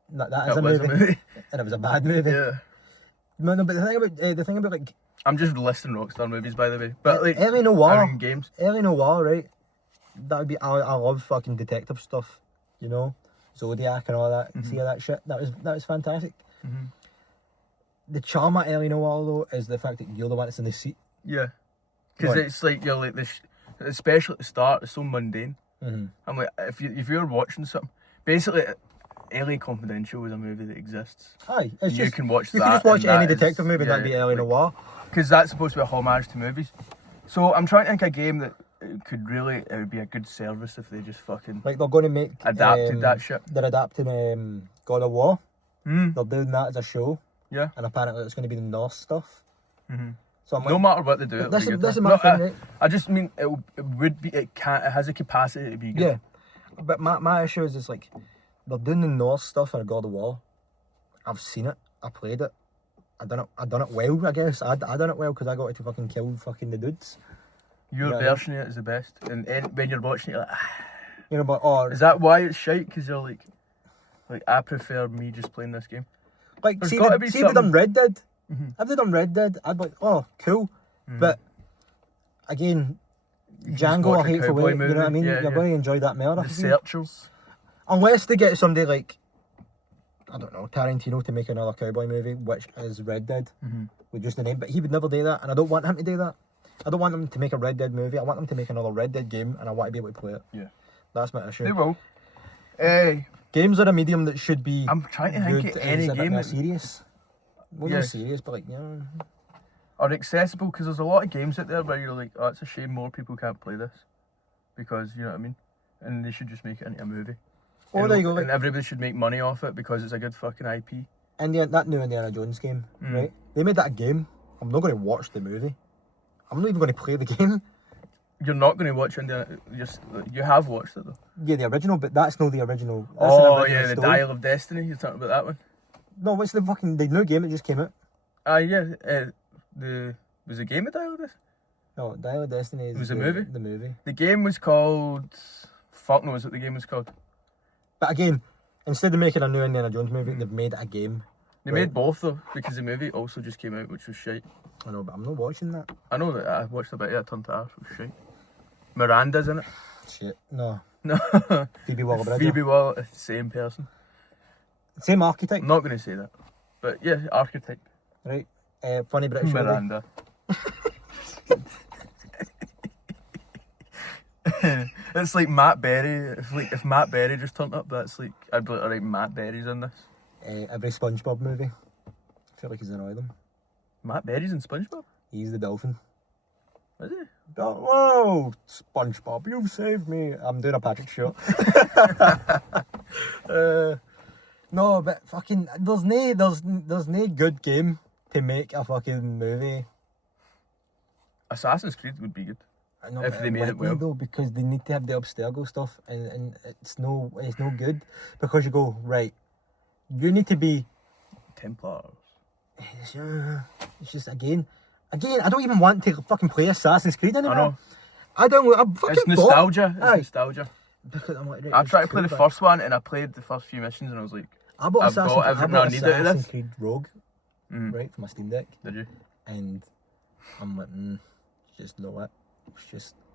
That is a movie. And it was a bad movie. Yeah. No, but the thing about like... I'm just listing Rockstar movies, by the way. But like, Alien Noir. Games. Alien Noir, right? That would be... I love fucking detective stuff, you know? Zodiac and all that. See all that shit? That was fantastic. The charm of Alien Noir, though, is the fact that you're the one that's in the seat. Yeah. Because it's like, you're like, especially at the start, it's so mundane. I'm like, if you're watching something... Basically, LA Confidential is a movie that exists. Aye. You can watch that. You can just watch any detective movie and that'd be Alien Noir. Because that's supposed to be a homage to movies. So I'm trying to think of a game that it would be a good service if they just fucking... Like they're going to make... adapted that shit. They're adapting God of War. They're doing that as a show. Yeah. And apparently it's going to be the Norse stuff. So I'm like, no matter what they do, this it'll be is good. my thing, right? I just mean it has a capacity to be good. Yeah. But my issue is it's like, they're doing the Norse stuff in God of War. I've seen it. I played it. I done it well, I guess. I done it well because I got to fucking kill fucking the dudes. Your Yeah. version of it is the best. And when you're watching it, you're like, You know, but is that why it's shite? Because you're like I prefer me just playing this game. like There's see gotta be if they done Red Dead. Mm-hmm. If they done Red Dead, I'd be like, oh, cool. But again, Django watch or a Hateful cowboy Eight, you know what I movie. mean? Yeah, You're yeah. going to enjoy that more. The I think. Searchers. Unless they get somebody like, I don't know, Tarantino to make another cowboy movie, which is Red Dead, with just the name. But he would never do that, and I don't want him to do that. I don't want him to make a Red Dead movie. I want him to make another Red Dead game, and I want to be able to play it. Yeah. That's my issue. They will. Games are a medium that should be I'm trying to think good of any as a bit game more that serious. Well, Yes. not serious, but like, you know. are accessible, because there's a lot of games out there where you're like, oh, it's a shame more people can't play this. Because, you know what I mean? And they should just make it into a movie. Oh, and, there you go. And Like, everybody should make money off it because it's a good fucking IP. that new Indiana Jones game, right? They made that a game. I'm not going to watch the movie. I'm not even going to play the game. You're not going to watch Indiana. You have watched it though. Yeah, the original, but that's not the original. That's an Oh original yeah, the story. Dial of Destiny. You're talking about that one. No, what's the new game that just came out? Was the game a Dial of Destiny? No, Dial of Destiny is It was a movie? The movie. The game was called. Fuck knows what the game was called. But again, instead of making a new Indiana Jones movie, they've made a game. They Right. made both though, because the movie also just came out, which was shite. I know, but I'm not watching that. I know that I watched a bit of it, turned to ass, it was shite. Miranda's in it. Shit, no. No. Phoebe Waller-Bridge. Phoebe Waller, same person. Same architect, I'm not going to say that. But yeah, architect. right? Funny British lady. Miranda. It's like Matt Berry. If Matt Berry just turned up, that's like, I'd be like, alright, Matt Berry's in this. Every SpongeBob movie. I feel like he's in all of them. Matt Berry's in SpongeBob? He's the dolphin. Is he? Oh, whoa, SpongeBob, you've saved me. I'm doing a Patrick Stewart. No, but fucking, there's no good game to make a fucking movie. Assassin's Creed would be good. I know, If but they made it wouldn't well. though, because they need to have the Abstergo stuff, and it's no good, because you go, right, you need to be, Templars. it's just again, I don't even want to fucking play Assassin's Creed anymore. I know. I'm fucking It's nostalgia. bored. Aye. It's nostalgia. Because I'm like, right, I it's tried to play the cool, first one and I played the first few missions and I was like, I bought I've got everything I need out of Assassin's this. Creed Rogue, right, for my Steam Deck, Did you? and I'm like, just know it.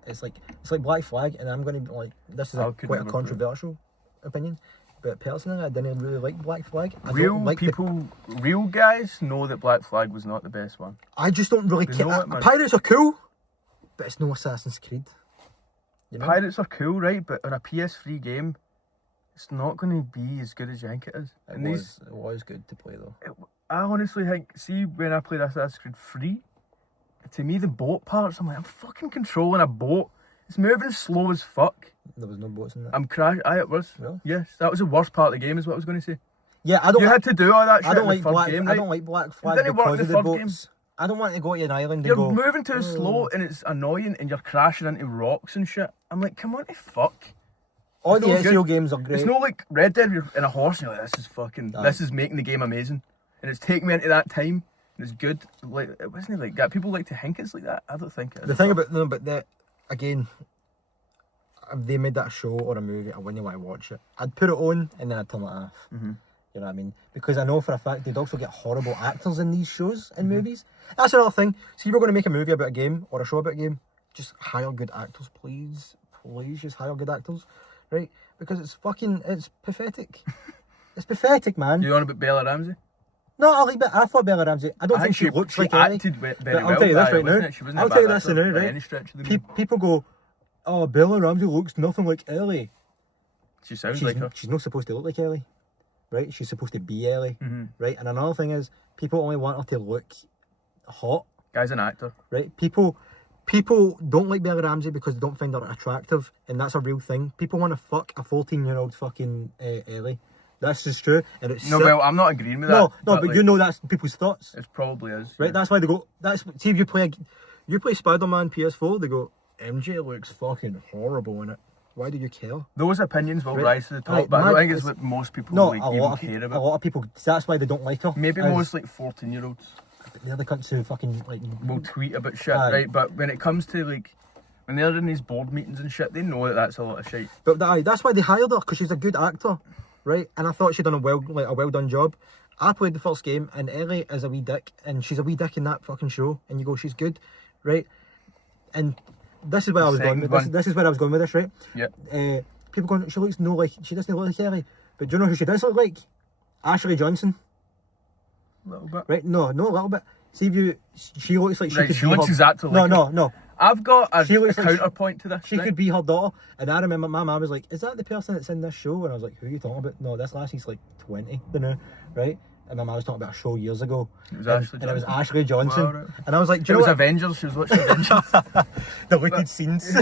It's like Black Flag, and I'm gonna be like, this is I could quite a never play it. controversial opinion, but personally, I didn't really like Black Flag. I Real don't like people, real guys know that Black Flag was not the best one. I just don't really They care. know it, man. Pirates are cool, but it's no Assassin's Creed. You know? Pirates are cool, right? But on a PS3 game, it's not going to be as good as you think it is. And It was good to play though. I honestly think, see, when I played Assassin's Creed 3, to me, the boat parts, I'm like, I'm fucking controlling a boat. It's moving slow as fuck. There was no boats in that. I'm crashing. It was. Really? Yes, that was the worst part of the game, is what I was going to say. Yeah, I don't. You had to do all that shit I don't in the like third black. game, I right? don't like Black It Flag didn't work because in of the the third game. boats. I don't want to go to an island You're and go. moving too slow and it's annoying and you're crashing into rocks and shit. I'm like, come on, fuck. All It's the no SEO good. games are great. It's not like Red Dead, you're in a horse and you're like, this is making the game amazing. And it's taking me into that time and it's good. Like, it wasn't like that. People like to think it's like that. I don't think it is. The thing about them, but that again, if they made that a show or a movie, I wouldn't want to watch it. I'd put it on and then I'd turn it off. Mm-hmm. You know what I mean? Because I know for a fact they'd also get horrible actors in these shows and movies. That's another thing. See, if you're going to make a movie about a game or a show about a game, just hire good actors, please. Please, just hire good actors, right? Because it's pathetic. It's pathetic, man. You on about Bella Ramsey? No, I thought Bella Ramsey. I don't think she looks like Ellie. acted very But well. I'll tell you this right wasn't now. it? She wasn't I'll a tell you bad this actor now, by right? any stretch of the meaning. People go, oh, Bella Ramsey looks nothing like Ellie. She sounds like her. She's not supposed to look like Ellie, right? She's supposed to be Ellie, Mm-hmm. right? And another thing is, people only want her to look hot, Guy's an actor. right? People don't like Bella Ramsey because they don't find her attractive, and that's a real thing. People want to fuck a 14-year-old fucking Ellie. That's just true, and it's No, sick. well, I'm not agreeing with that. no, but like, you know that's people's thoughts, it probably is. right? yeah. That's why they go. See if you play Spider-Man PS4, they go, MJ looks fucking horrible in it. Why do you care? Those opinions will Right. rise to the top, Right, but I don't my- think it's it's- what most people No, like, a even lot of care people. about. A lot of people. That's why they don't like her. Maybe is most like 14-year-olds they're the cunts who fucking like. will tweet about shit, Aye. right? But when it comes to like, when they're in these board meetings and shit, they know that that's a lot of shit. But that's why they hired her, because she's a good actor, right? And I thought she'd done a well done job. I played the first game, and Ellie is a wee dick, and she's a wee dick in that fucking show. And you go, she's good, right? And this is where I was going with this. Second one. This is where I was going with this, right? Yep. People going, she doesn't look like Ellie, but do you know who she does look like? Ashley Johnson, A little bit. right? No, a little bit. See if she looks like she Right, could she be looks her... exactly like her. No. I've got a She looks like counterpoint to this. She right? could be her daughter. And I remember my mum was like, is that the person that's in this show? And I was like, who are you talking about? No, this lassie's like 20, you know, right? And my mum was talking about a show years ago. It was and, Ashley and it was Johnson. Ashley Johnson. Wow, right. And I was like, do It you was know what? Avengers. She was watching Avengers. Deleted scenes.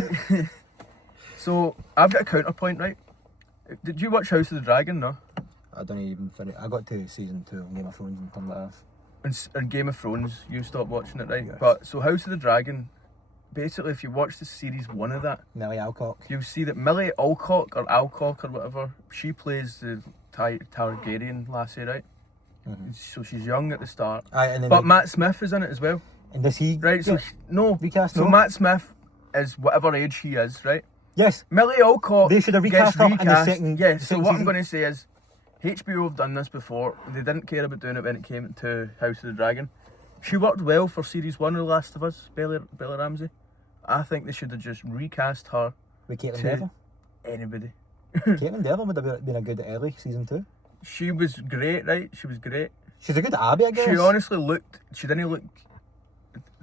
So I've got a counterpoint, right? Did you watch House of the Dragon? No. I don't even finish. I got to season 2 of Game of Thrones and turned that off. And Game of Thrones, you stopped watching it, right? Yes. But so House of the Dragon, basically, if you watch the series 1 of that, Nellie Alcock. you'll see that Millie Alcock or Alcock or whatever, she plays the Targaryen lassie, right? Mm-hmm. So she's young at the start. Aye, and then But Matt Smith is in it as well, and does he? right? So Yes. no, Recast, so no? Matt Smith is whatever age he is, right? Yes. Millie Alcock. They should have recast gets her in the second- Yeah. the So second what I'm season. going to say is, HBO have done this before. They didn't care about doing it when it came to House of the Dragon. She worked well for series 1 of The Last of Us, Bella Ramsey. I think they should have just recast her With Caitlin to Dever. anybody. Caitlin Dever would have been a good Ellie season 2. She was great, right? She was great. She's a good Abby, I guess. She honestly she didn't look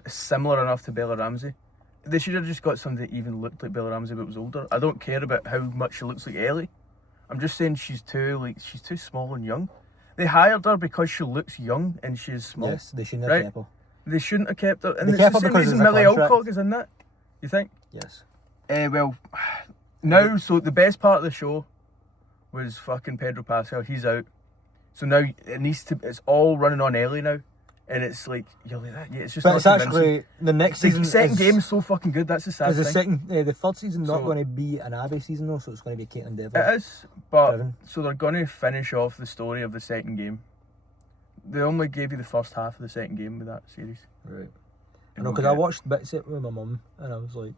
similar enough to Bella Ramsey. They should have just got somebody that even looked like Bella Ramsey but was older. I don't care about how much she looks like Ellie. I'm just saying she's too small and young. They hired her because she looks young and she's small. Yes, they shouldn't have Right? kept her. They shouldn't have kept her. And They it's kept the her same because reason there's a Millie contract. Alcock is in that. You think? Yes. Well, now, so the best part of the show was fucking Pedro Pascal. He's out. So now it's all running on Ellie now. And it's like, you're like that. Yeah, it's just But not it's convincing. actually the next The season. second game's so fucking good. That's the sad Is the thing. second, the third season not So- going to be an Abby season though? So it's going to be Caitlin Dever. It is, but Driven. so they're going to finish off the story of the second game. They only gave you the first half of the second game with that series. Right. And No, we'll because I get- watched bits of it with my mum, and I was like,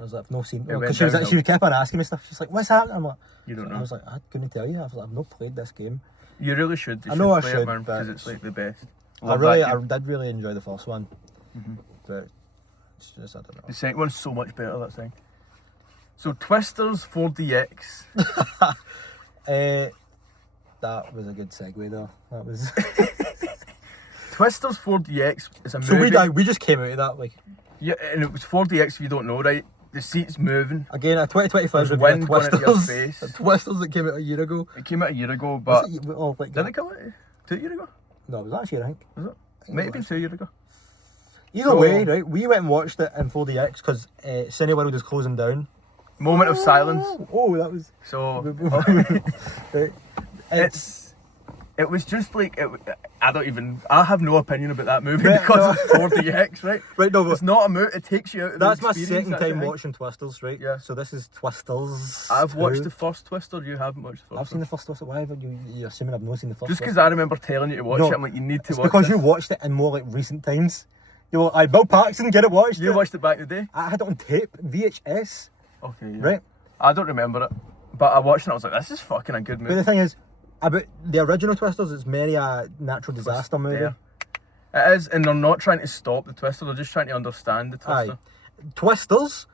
I've not seen. It Because went she was like, downhill. she kept on asking me stuff. She's like, "What's happening?" I'm like, You don't I know. was like, I couldn't tell you. I was like, I've not played this game. You really should. You I know I play should, it, man, but because it's like the best. I Love that I game. did really enjoy the first one, but it's just I don't know. The second one's so much better. That thing. So Twisters 4DX. That was a good segue though. That was. Twisters 4DX is a So movie. we just came out of that like Yeah, and it was 4DX. If you don't know, right? The seat's moving. again a 2025 There's review wind of going into your Twisters. face. The Twisters that came out a year ago. It came out a year ago, but Oh, like, did it come out 2 years ago? no, it was last year I think. Was it? Might have been 2 years ago. Either way, right, we went and watched it in 4DX because Cineworld is closing down. Moment of silence. Oh, that was... So Right. it was just like I have no opinion about that movie Right, because it's 4DX, right? Right, no, It's not a movie. It takes you out of the That's my experience, second that's the time thing. watching Twisters, right? Yeah. So this is Twisters. I've watched 2. the first Twister. You haven't watched the first. I've seen the first Twister. Why haven't you? You're assuming I've not seen the first. Just because Twister. I remember telling you to watch No, it, I'm like, you need to It's watch because it. you watched it in more like recent times. You're like, Bill Paxton, get it watched. You watched it back in the day. I had it on tape, VHS. Okay. Yeah. Right. I don't remember it, but I watched it. and I was like, this is fucking a good But movie. the thing is, about the original Twisters, it's very a natural disaster movie. Yeah. It is, and they're not trying to stop the Twister. They're just trying to understand the Twister. Aye. Twisters,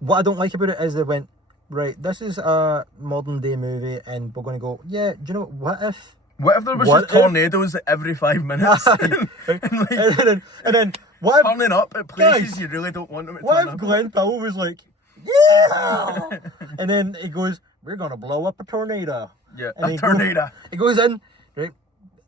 what I don't like about it is they went, right, this is a modern day movie and we're going to go, yeah, do you know what if... What if there was What just if- tornadoes every 5 minutes? and, like, and then what if, turning up at places Guys, you really don't want them to what turn if up. Glenn Powell was like, yeah! And then he goes, we're going to blow up a tornado. Yeah, And a he tornado. He goes in, right?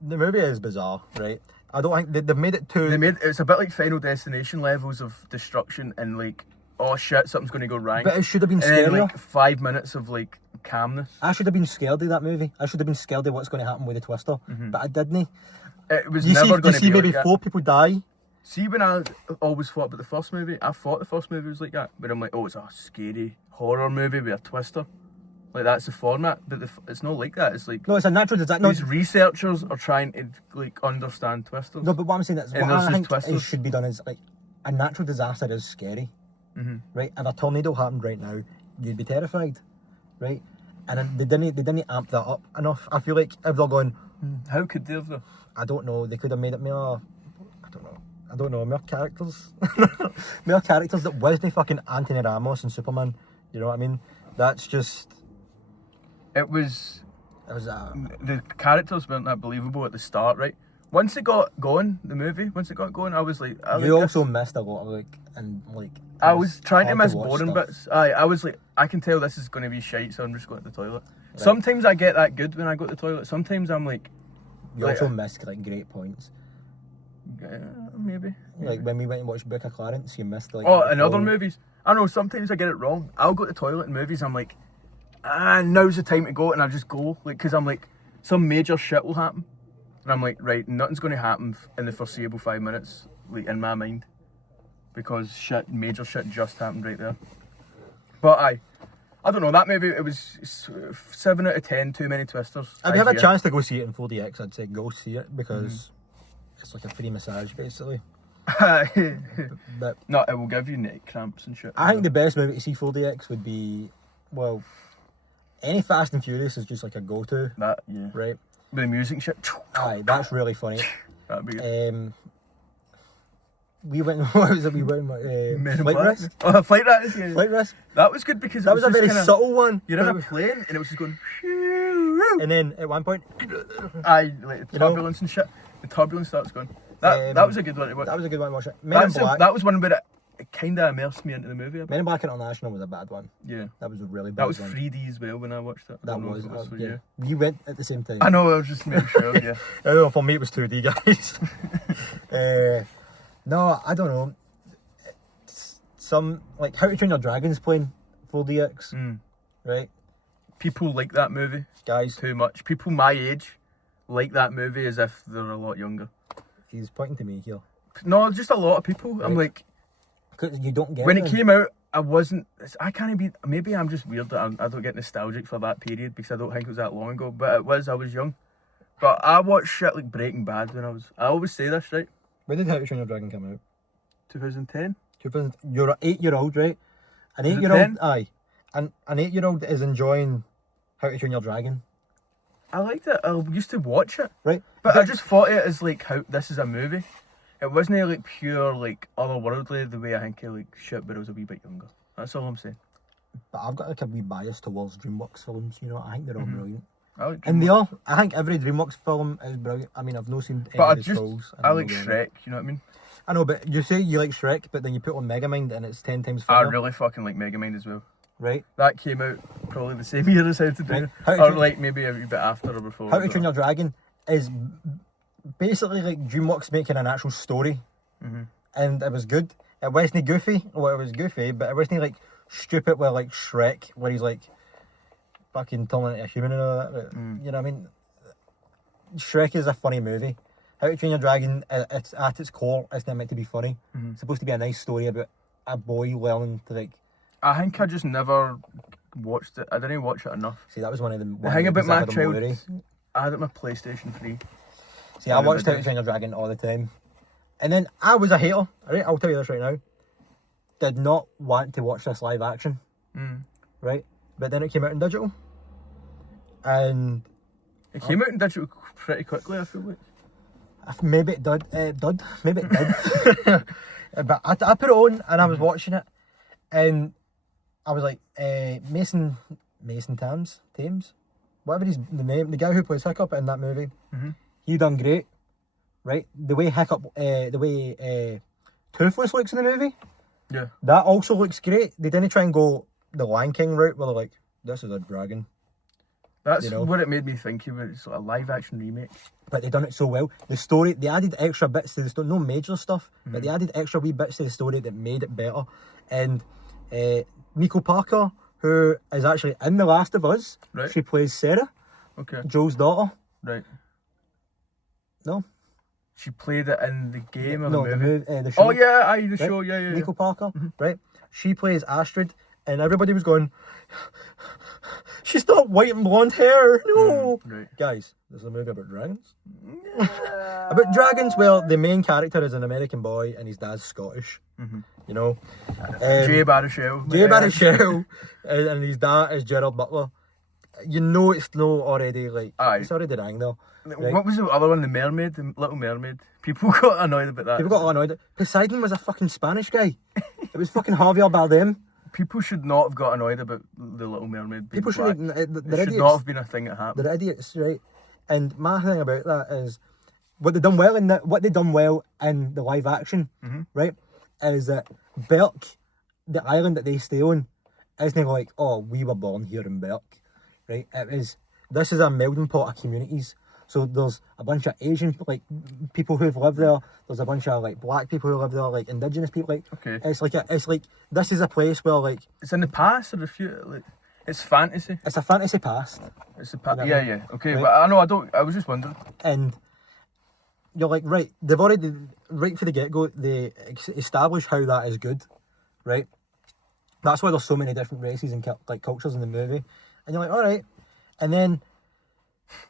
The movie is bizarre, right? I don't think they've made it too... It's a bit like Final Destination levels of destruction and like, oh shit, something's going to go wrong. But it should have been and then scarier. like 5 minutes of like calmness. I should have been scared of that movie. I should have been scared of what's going to happen with the Twister. But I didn't. It was You never see, going you to see be maybe like that. 4 people die. See, when I always thought about the first movie, I thought the first movie was like that. But I'm like, oh, it's a scary horror movie with a twister. Like, that's the format. But it's not like that. It's like, No, it's a natural disaster. No, these researchers are trying to like understand twisters. no, but what I'm saying is, And what there's I just think twisters. it should be done is, like, a natural disaster is scary. Right? If a tornado happened right now, you'd be terrified. Right? And then they didn't amp that up enough. I feel like if they're going, How could they have though? I don't know, they could have made it more, I don't know, more characters. More characters that wasn't fucking Anthony Ramos and Superman. You know what I mean? That's just, It was... it was The characters weren't that believable at the start, right? Once it got going, the movie, I was like... you also missed a lot of, like, and, like... I was trying to hard miss watch boring stuff. bits. I was like, I can tell this is going to be shite, so I'm just going to the toilet. Sometimes I get that good when I go to the toilet. Sometimes I'm like, You like, also missed, like, great points. maybe. Like, when we went and watched Book of Clarence, you missed, like... Oh, the in other whole- movies. I know, sometimes I get it wrong. I'll go to the toilet in movies, I'm like, now's the time to go, and I just go. Like, because I'm like, some major shit will happen. And I'm like, right, nothing's going to happen in the foreseeable 5 minutes, like, in my mind. Because major shit just happened right there. But I don't know, that movie, it was 7 out of 10, too many twisters. If you have a chance to go see it in 4DX, I'd say go see it, because it's like a free massage, basically. But No, it will give you neck cramps and shit. I think the best movie to see 4DX would be, well, any Fast and Furious is just like a go-to, That, yeah. right? With the music and shit. Aye, that's really funny. That'd be good. We went, what was it, we went, Men in Flight Black. Risk? Oh, Flight Risk, yeah. Flight Risk? That was good because That was a very subtle one. You're in but a it was- plane and it was just going. And then at one point, Aye, like the You know- turbulence and shit. The turbulence starts going. That was a good one to watch. that was a good one to watch it. Men in Black. That was one where it kind of immersed me into the movie. A bit. Men in Black International was a bad one. Yeah, That was a really bad that was one. 3D as well when I watched it. I That don't know was, if it was for yeah. you. We went at the same time. I know. I was just making sure. Yeah. I don't know, for me it was 2D, guys. No, I don't know. Some, like, How to Train Your Dragon's playing 4DX, right? People like that movie Guys, too much. People my age like that movie as if they're a lot younger. he's pointing to me here. No, just a lot of people. I'm Right. like, 'Cause you don't get when it them. came out, I can't be, maybe I'm just weird that I don't get nostalgic for that period because I don't think it was that long ago, but I was young. But I watched shit like Breaking Bad when I always say this, right? When did How to Train Your Dragon come out? 2010? 2000, you're an 8-year-old, right? An Was it 8-year-old, 10? aye. An 8-year-old is enjoying How to Train Your Dragon, I liked it. I used to watch it. right? But I just thought it as like how this is a movie. It wasn't like pure like otherworldly the way I think of like shit but I was a wee bit younger. That's all I'm saying. But I've got like a wee bias towards DreamWorks films, you know, I think they're all brilliant. I like And they are. I think every DreamWorks film is brilliant. I mean, I've not seen any but of the trolls. I like Shrek, you know what I mean? I know, but you say you like Shrek, but then you put on Megamind and it's 10 times I funnier, really fucking like Megamind as well. right? That came out probably the same year as How to Do Right. It. How to Or Train- like maybe a wee bit after or before. How to Train Your Dragon is basically like DreamWorks making an actual story, and it was good. It wasn't goofy. Well, it was goofy, but it wasn't like stupid with like Shrek, where he's like fucking turning into a human and all that. You know what I mean? Shrek is a funny movie. How to Train Your Dragon, it's at its core, it's not meant to be funny. It's supposed to be a nice story about a boy learning to like. I think I just never watched it. I didn't watch it enough. See, that was one of the. The thing about my child, I had it on my PlayStation 3. See, I watched How to Train Your Dragon all the time. And then I was a hater, right? I'll tell you this right now. Did not want to watch this live action, right? But then it came out in digital. And... It came out in digital pretty quickly, I feel like. Maybe it did. Maybe it did. But I put it on and I was watching it. And I was like, Mason Thames? Whatever his the name, the guy who plays Hiccup in that movie. He done great. Right? The way Toothless looks in the movie. Yeah. That also looks great. They didn't try and go the Lion King route where they're like, this is a dragon. That's what it made me think about. It's like a live action remake. But they done it so well. The story, they added extra bits to the story. No major stuff, but they added extra wee bits to the story that made it better. And Nico Parker, who is actually in The Last of Us, she plays Sarah, Joel's daughter. Right. No? She played it in the game or No, the movie? the show. Oh yeah, the right? show, yeah. Nico Parker, right? She plays Astrid, and everybody was going, she's got white and blonde hair, no! Right. Guys, this is a movie about dragons. About dragons, well, the main character is an American boy, and his dad's Scottish, you know? Jay Baruchel. Jay Baruchel, and his dad is Gerald Butler. You know it's no already, like, it's already rang though. Right? What was the other one? The Mermaid? The Little Mermaid? People got annoyed about that. People got annoyed. Poseidon was a fucking Spanish guy. It was fucking Javier Bardem. People should not have got annoyed about the Little Mermaid. People should not have been a thing that happened. They're idiots, right? And my thing about that is what they done well in the live action, right? Is that Berk, the island that they stay on, isn't like, oh, we were born here in Berk, right? This is a melting pot of communities. So there's a bunch of Asian people who've lived there. There's a bunch of black people who live there, indigenous people. It's like this is a place where it's in the past or the future. It's fantasy. It's a fantasy past. It's a okay, right? but I know I was just wondering. And you're like, right? They've already right from the get go. They establish how that is good, right? That's why there's so many different races and cultures in the movie, and you're like, all right, and then.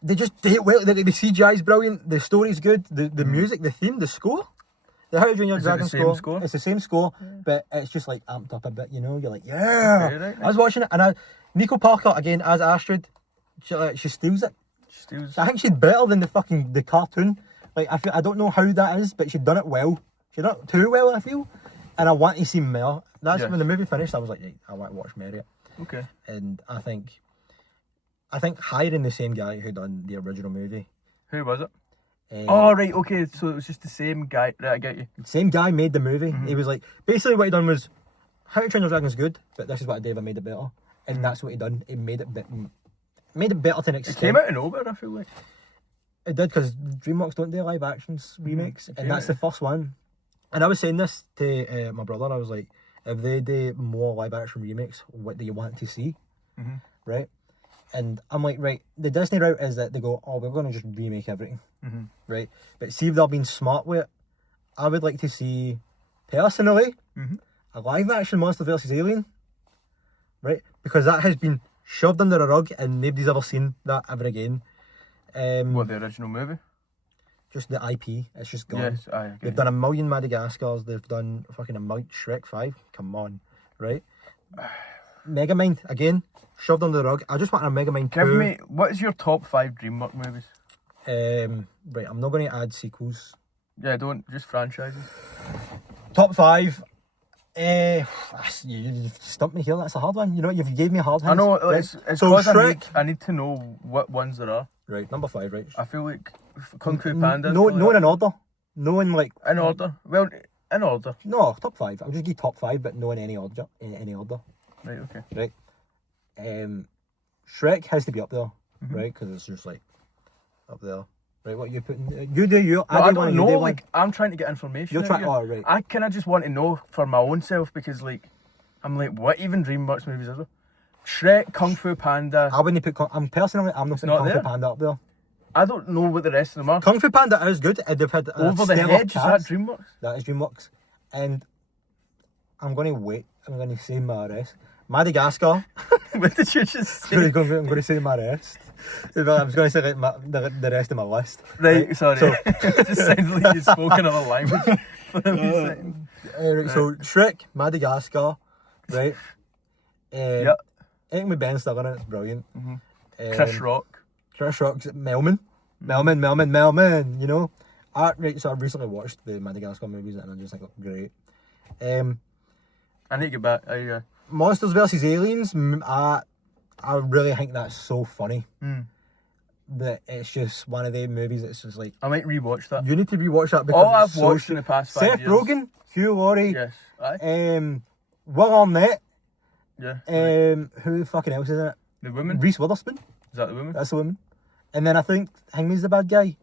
They just do it well. The CGI is brilliant. The story's good. The music, the theme, the score. The How to Train Your Dragon score. It's the same score, but it's just amped up a bit. You know, you're like, yeah. Okay, right. I was watching it, and Nico Parker again as Astrid. She steals it. I think she's better than the cartoon. I don't know how that is, but she'd done it well. She done it too well, I feel. And I want to see more. That's when the movie finished. I was like, hey, I want to watch Marriott. Okay. And I think hiring the same guy who done the original movie. Who was it? Right, okay, so it was just the same guy. Right, I get you. Same guy made the movie. He was like, basically what he done was, How to Train Your Dragon's good, but this is what I did, I made it better. And that's what he done. He made it better to an extent. It came out of nowhere, I feel like. It did, because DreamWorks don't do live actions remakes, and that's the first one. And I was saying this to my brother, I was like, if they do more live action remakes, what do you want to see? Right? And I'm like, right, the Disney route is that they go, oh, we're going to just remake everything, right? But see if they're being smart with it. I would like to see, personally, a live-action Monster vs. Alien, right? Because that has been shoved under a rug and nobody's ever seen that ever again. What, the original movie? Just the IP, it's just gone. Yes, I agree. They've done a million Madagascars, they've done fucking a million Shrek 5, come on, right? Megamind, again, shoved under the rug. I just want a Megamind 2. Give me, what is your top 5 DreamWorks movies? Right, I'm not going to add sequels. Yeah, don't, just franchises. Top 5. You stumped me here, that's a hard one. You know, you've gave me a hard one. I know, it's so because Shrek. I need to know what ones there are. Right, number 5, right? I feel like Kung Fu Panda. No in an order. No in In order? Well, in order. No, top 5. I'll just give top 5, but no in any order. Right, okay. Right. Shrek has to be up there, right? Because it's just up there. Right, what you putting? You do you. No, I I do one. don't You know. do one. Like, I'm trying to get information. You're out trying. of you. Oh, right. I kind of just want to know for my own self because, like, I'm like, what even DreamWorks movies are there? Shrek, Kung Fu Panda. I wouldn't put. I'm personally. I'm not putting not Kung Fu there? Panda up there. I don't know what the rest of them are. Kung Fu Panda is good. They've had a Over the stellar Hedge, is that cast. DreamWorks? That is DreamWorks. And I'm going to wait. I'm going to say my rest. Madagascar. What did you just I'm say? going to say my rest. I was going to say like the rest of my list. Right, sorry. So- It just sounded like you spoke another language for a wee second. Right, so Shrek, Madagascar, right? Yep. Anything with Ben Stiller in it, it's brilliant. Chris Rock. Chris Rock's Melman. Melman, you know? Right, so I've recently watched the Madagascar movies and I just think they're great. I need to get back. There you go. Monsters vs. Aliens, I really think that's so funny. That it's just one of them movies that's just like, I might rewatch that. you need to rewatch that because All I've it's so watched in the past 5 Seth years. Rogen, Hugh Laurie, Yes. Aye. Will Arnett, Yeah. who the fucking else is in it? The woman? Reese Witherspoon, Is that the woman? that's the woman. And then I think Hingman's the bad guy.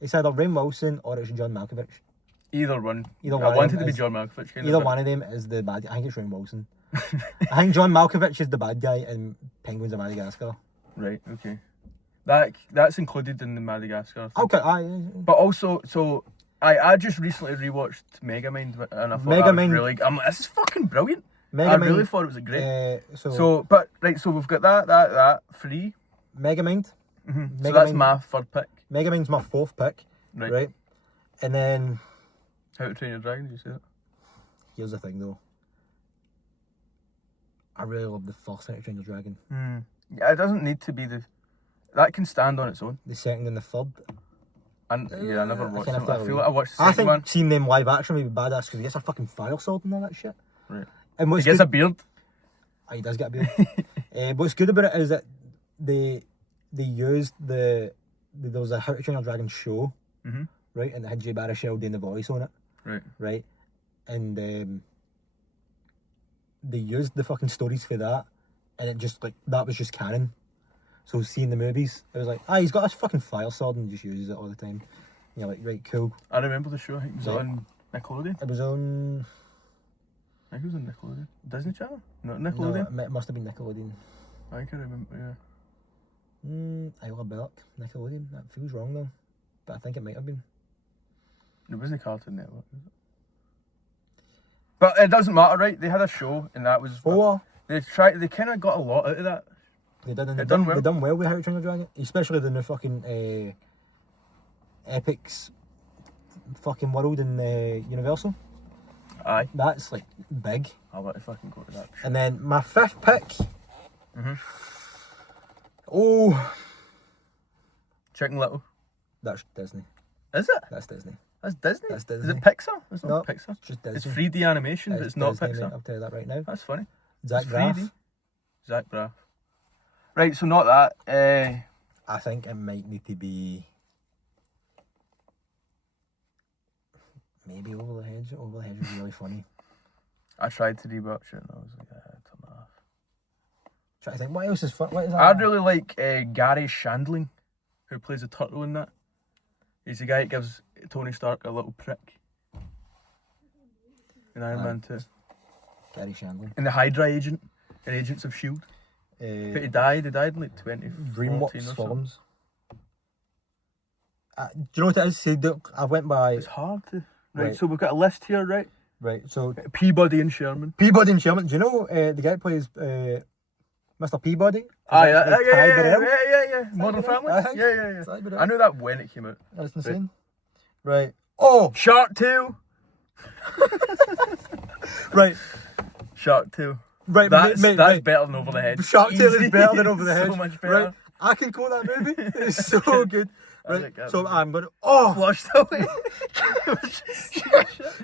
It's either Rainn Wilson or it's John Malkovich. Either one. Either I one of wanted them to be is- John Malkovich. Kind Either of, one of them is the bad guy. I think it's Rainn Wilson. I think John Malkovich is the bad guy and Penguins of Madagascar. Right, okay. That's included in the Madagascar thing. Okay, But also, so I just recently rewatched Megamind and I thought that was Megamind- really. I'm like, this is fucking brilliant. I Megamind, really thought it was a great. so So, but right, so we've got that free. Megamind. So that's my third pick. Megamind's my fourth pick, Right. right? And then How to Train Your Dragon. Did you say that? here's the thing though. I really love the first How to Train Your Dragon. Yeah, it doesn't need to be that can stand on its own. The second and the third. And yeah, I never watched kinda them. felt I feel like- like I watched the I second think one. seeing them live action would be badass because he gets a fucking fire sword and all that shit. Right. And He what's gets good, a beard. he does get a beard. What's good about it is that they used there was a How to Train Your Dragon show, right? And it had Jay Baruchel doing the voice on it, Right. right? And they used the fucking stories for that, and it just like that was just canon. So seeing the movies, it was like, he's got a fucking fire sword and he just uses it all the time. And you're like, right, cool. I remember the show. I think it was Right. on Nickelodeon. It was on. I think it was on Nickelodeon. Disney Channel? No, No, Nickelodeon. it must have been Nickelodeon. I think I remember. Yeah. Isla Belloc, Nickelodeon. That feels wrong though, but I think it might have been. It wasn't Cartoon Network, was it? But it doesn't matter, right? They had a show, and that was. Four. They kind of got a lot out of that. They did. And It done well. They done well with How to Train Your Dragon, especially the new fucking Epics fucking world in Universal. Aye. That's like big. I'll let if I can go to that. And then my fifth pick. Oh, Chicken Little. that's Disney. Is it? That's Disney. That's Disney? That's Is Disney. it Pixar? It's No, not Pixar. it's just Disney. It's 3D animation, but it's not Disney, mate, Pixar. I'll tell you that right now. That's funny. Zach It's Braff. 3D. Zach Braff. Right, so not that. I think it might need to be maybe Over the Hedge. Over the Hedge is really funny. I tried to rewatch it and I was like, turn it off. Try to think, what else is fun? What is that? I really like Gary Shandling, who plays a turtle in that. He's the guy that gives Tony Stark a little prick in Iron Man 2. Gary Shandling. And the Hydra agent in Agents of S.H.I.E.L.D. But he died in like 2014 DreamWorks or something. films. Do you know what it is? See, I went by. It's hard to... Right, Right. so we've got a list here, right? Right, so Peabody and Sherman. Peabody and Sherman. Do you know the guy who plays Mr. Peabody? Ah, Is actually Ty Burrell. yeah. Modern Family? Aye. Yeah. Ty Burrell. I knew that when it came out. That's insane. Right. Oh, Shark 2. right. Shark 2. Right, That's mate, that's mate. better than Over the Hedge. Shark Tale Easy. is better than Over the Hedge. So much better. Right. I can call that movie. It's so good. I Right. like that So movie. I'm gonna. Oh Flushed away.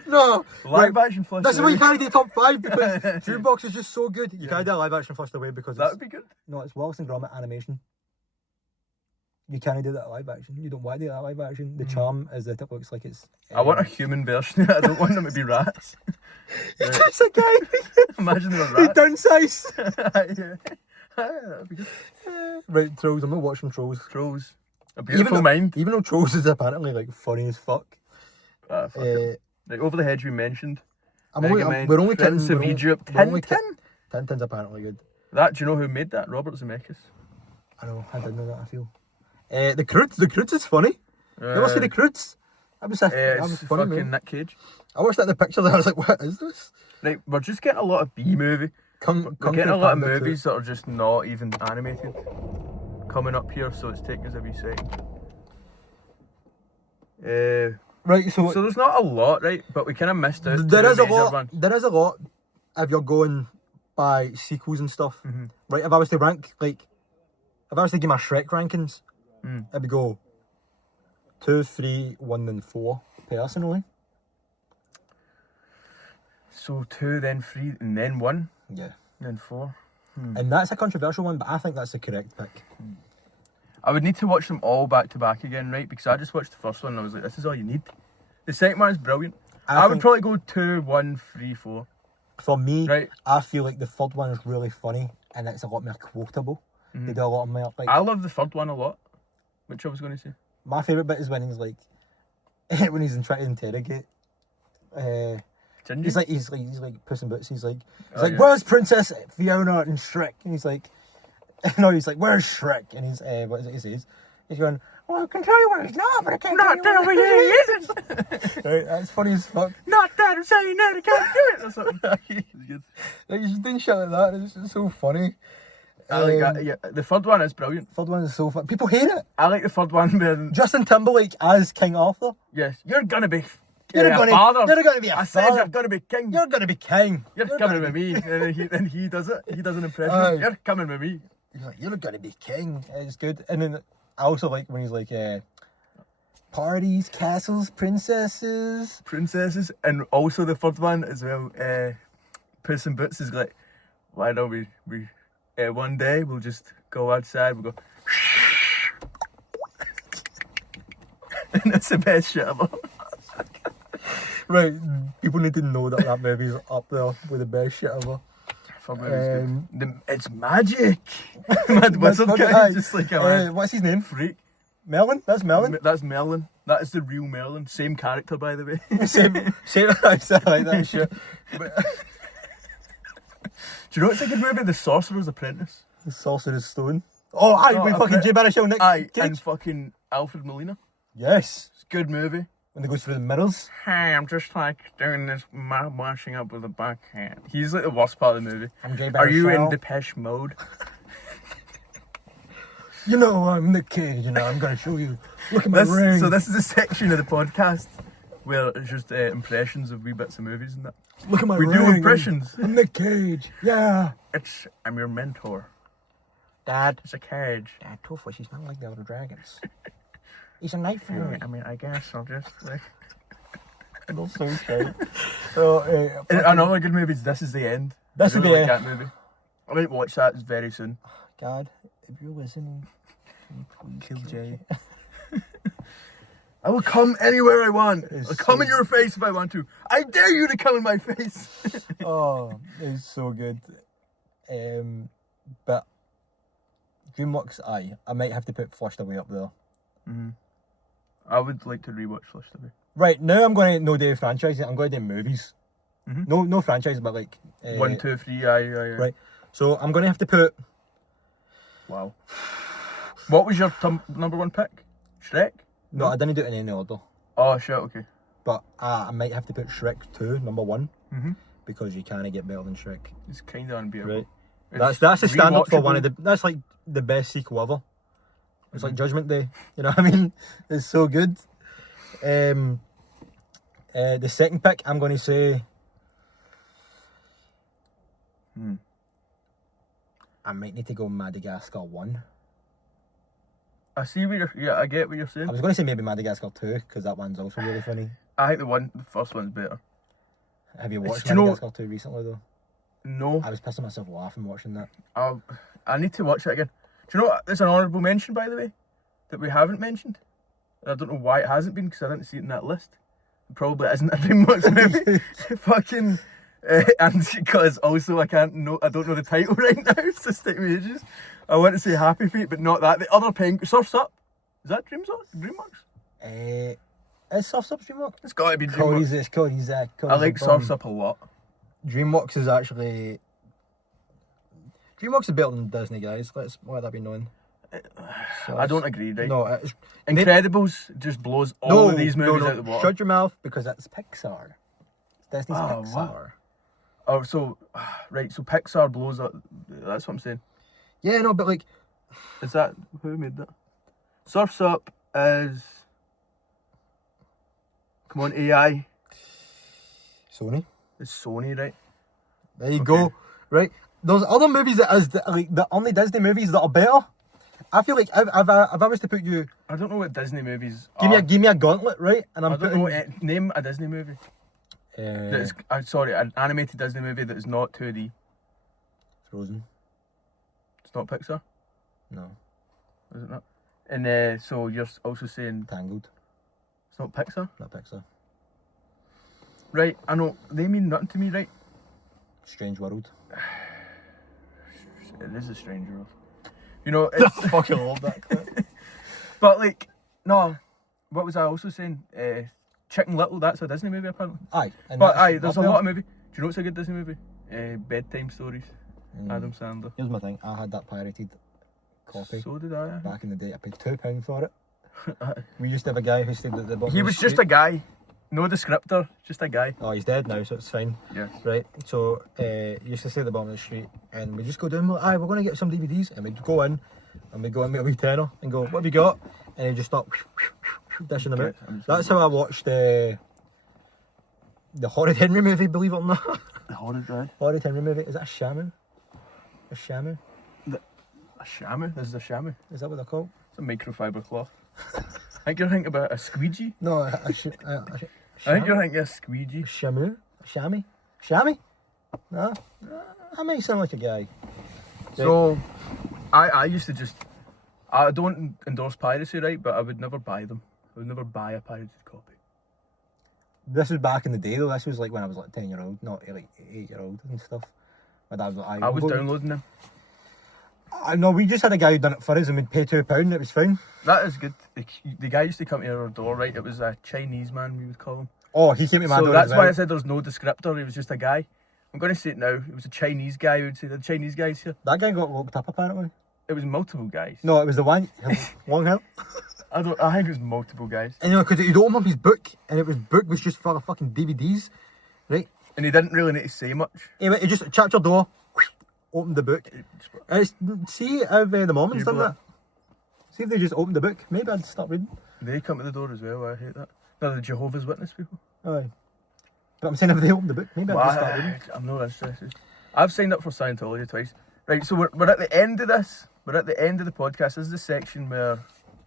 no! Live Right. action Flushed This is why you Away. can't do top 5 because Jukebox is just so good. You can't do a live action Flushed Away because That it's, would be good. no, it's Wallace and Gromit animation. You can't do that live action. You don't want to do that live action. The charm is that it looks like it's. I want a human version. I don't want them to be rats. It's just a guy. Imagine they were He rats. downsize. Yeah. That would be good. Right, Trolls. I'm not watching Trolls. Trolls. A Beautiful though, Mind. Even though Trolls is apparently like funny as fuck. Fuck it. Like Over the Hedge we mentioned. We're only Prince of Egypt. Tintin. Tintin's apparently good. That, do you know who made that? Robert Zemeckis. I know, I did know that, I feel. The Croods is funny. You ever see The Croods? That was It's funny, fucking man. Nick Cage. I watched that in the pictures and I was like, what is this? Right, we're just getting a lot of B-movie. We're getting a lot of movies that are just not even animated coming up here, so it's taking us a wee second. Right, so there's not a lot, right? But we kind of missed out. there is a major lot. ones. There is a lot if you're going by sequels and stuff. Mm-hmm. Right, if I was to rank, like, if I was to give my Shrek rankings, I'd go 2, 3, 1, and 4 personally. So 2, then 3, and then 1, Yeah. then 4. And that's a controversial one, but I think that's the correct pick. I would need to watch them all back to back again, right? Because I just watched the first one and I was like, this is all you need. The second one is brilliant. I would think- probably go 2, 1, 3, 4. For me, Right. I feel like the third one is really funny and it's a lot more quotable. They do a lot more, like, I love the third one a lot, which I was going to say. my favourite bit is when he's like, when he's trying to interrogate. Ginger? He's like Puss in Boots. He's like, Oh, yeah. where's Princess Fiona and Shrek? And he's like, no, he's like, where's Shrek? And he's, what is it he says? He's going, well, I can tell you where he's not, but I can't tell you where he isn't. Right, that's funny as fuck. Not that I'm saying that I can't do it or something. It's good. Like, he's doing shit like that. It's just so funny. I like that. Yeah, the third one is brilliant. Third one is so fun. People hate it. I like the third one when Justin Timberlake as King Arthur. yes, you're gonna be You're a gonna, father. you're gonna be a I said father. you're gonna be king. You're gonna be king. You're coming with me. And then he does it. He does an impression. Aye. You're coming with me. He's like, you're gonna be king. It's good. And then I also like when he's like, parties, castles, princesses. Princesses, and also the third one as well. Puss in Boots is like, why don't we one day we'll just go outside. We'll go. And it's the best shit ever. Right, people need to know that movie's up there with the best shit ever. Third movie's good. It's magic. Mad Wizard Aye. guy, just like a mad what's his name? freak. Melon? That's Melon. That's Merlin. That is the real Merlin. Same character, by the way. same, I like that shit. But, Do you know what's a good movie? The Sorcerer's Apprentice. the Sorcerer's Stone. Oh, aye, Oh, with fucking okay. Jay Baruchel, Nick Aye, Cage. and fucking Alfred Molina. Yes. It's a good movie. When they go through the mirrors. Hey, I'm just like doing this washing up with a backhand. He's like the worst part of the movie. I'm Jay Are you in Baruchel. Depeche Mode? You know, I'm Nick Cage, and I'm gonna show you. Look at my ring. So this is a section of the podcast where it's just impressions of wee bits of movies and that. Look at my we ring. do impressions. I'm Nick Cage. Yeah. I'm your mentor. Dad. It's a cage. Dad, Tofu, he's not like the other dragons. He's a night fairy. I mean, I guess I'll just like. That's so shit. So, Another good movie is This Is the End. This I Is really the like End. that movie. I might watch that very soon. God, if you're listening, can you please Kill Jay. Jay? I will come anywhere I want. It's I'll come so- in your face if I want to. I dare you to come in my face. Oh, it's so good. But DreamWorks, I might have to put Flushed Away up there. I would like to rewatch Flushed Away. Right, now I'm going to no do franchises, I'm going to do movies. Mhm. No franchises, but like... 1, 2, 3, aye. Right, so I'm going to have to put... Wow. What was your number one pick? Shrek? No, I didn't do it in any order. Oh, shit, okay. But I might have to put Shrek 2, number 1. Mhm. Because you can't get better than Shrek. It's kind of unbeatable. Right. It's That's the stand-up for one of rewatchable. the... That's like the best sequel ever. It's like Judgment Day. You know what I mean? It's so good. The second pick, I'm going to say... I might need to go Madagascar 1. I see what you're... Yeah, I get what you're saying. I was going to say maybe Madagascar 2, because that one's also really funny. I think the first one's better. Have you watched do you know- Madagascar 2 recently, though? No. I was pissing myself laughing watching that. I need to watch it again. Do you know what? There's an honourable mention, by the way, that we haven't mentioned. And I don't know why it hasn't been, because I didn't see it in that list. It probably isn't a DreamWorks movie. Fucking... and because also I don't know the title right now, it's just taking me ages. I want to say Happy Feet, but not that. The other penguin, Surf's Up. Is that DreamWorks? Is Surf's Up DreamWorks? It's got to be DreamWorks. Cody's I like Surf's Up a lot. DreamWorks is actually... DreamWorks is better than Disney, guys. Let's let that be known. I don't agree, right? No, it's... Incredibles just blows all of these movies out the water. Shut your mouth, because it's Pixar. It's Disney's Pixar. What? Oh, so... Right, so Pixar blows up... That's what I'm saying. Yeah, no, but like... Is that... Who made that? Surf's Up is... Come on, AI. Sony. It's Sony, right? There you go. Right? There's other movies the only Disney movies that are better. I feel like if I was to put you... I don't know what Disney movies are. Give me a gauntlet, right? And I'm I don't know name a Disney movie. That is, sorry, an animated Disney movie that is not 2D. Frozen. It's not Pixar? No. Is it not? And so you're also saying Tangled. it's not Pixar? Not Pixar. Right, I know. They mean nothing to me, right? Strange World. It is a strange world. You know, it's... fucking love that clip. But like, no. What was I also saying? Chicken Little, that's a Disney movie apparently. Aye. But aye, there's a lot of movie. Do you know what's a good Disney movie? Bedtime Stories. Adam Sandler. Here's my thing. I had that pirated copy So did I. back in the day. I paid £2 for it. We used to have a guy who stayed at the bottom He of the was just street. a guy. No descriptor, just a guy. Oh, he's dead now, so it's fine. Yeah. Right, so he used to stay at the bottom of the street, and we just go down, we're like, aye, we're going to get some DVDs, and we'd go in, and we'd go in with a wee tenner, and go, what have you got? And he'd just start dishing them out. That's how I watched the Horrid Henry movie, believe it or not. The Horrid Guy. Horrid Henry movie, is that a Shamu? A Shamu? A shamu? This is a shamu. Is that what they're called? It's a microfiber cloth. I think you're thinking about a squeegee. No, I think you're thinking a squeegee. Shamu? A chamois? Chamois? No? I might sound like a guy. So, I used to just... I don't endorse piracy, right? But I would never buy them. I would never buy a pirated copy. This was back in the day though, this was like when I was like 10-year-old, not like 8-year-old and stuff. My dad was like, I was downloading them. No, we just had a guy who done it for us and we'd pay £2 and it was fine. That is good. The guy used to come to our door, right? It was a Chinese man, we would call him. Oh, he came to my door So that's as well. why I said there's no descriptor, he was just a guy. I'm going to say it now, it was a Chinese guy who would say, the Chinese guys here. That guy got locked up apparently. It was multiple guys. No, it was the one, long hair. I think it was multiple guys. And you know, because he'd open up his book and his book was just full of fucking DVDs, right? And he didn't really need to say much. Anyway, he just chapped your door, opened the book. And see if the Mormons done that. See if they just opened the book. Maybe I'd start reading. They come to the door as well, I hate that. They're the Jehovah's Witness people. Aye. But I'm saying if they opened the book, maybe I'd just start reading. I'm not interested. I've signed up for Scientology twice. Right, so we're at the end of this. We're at the end of the podcast. This is the section where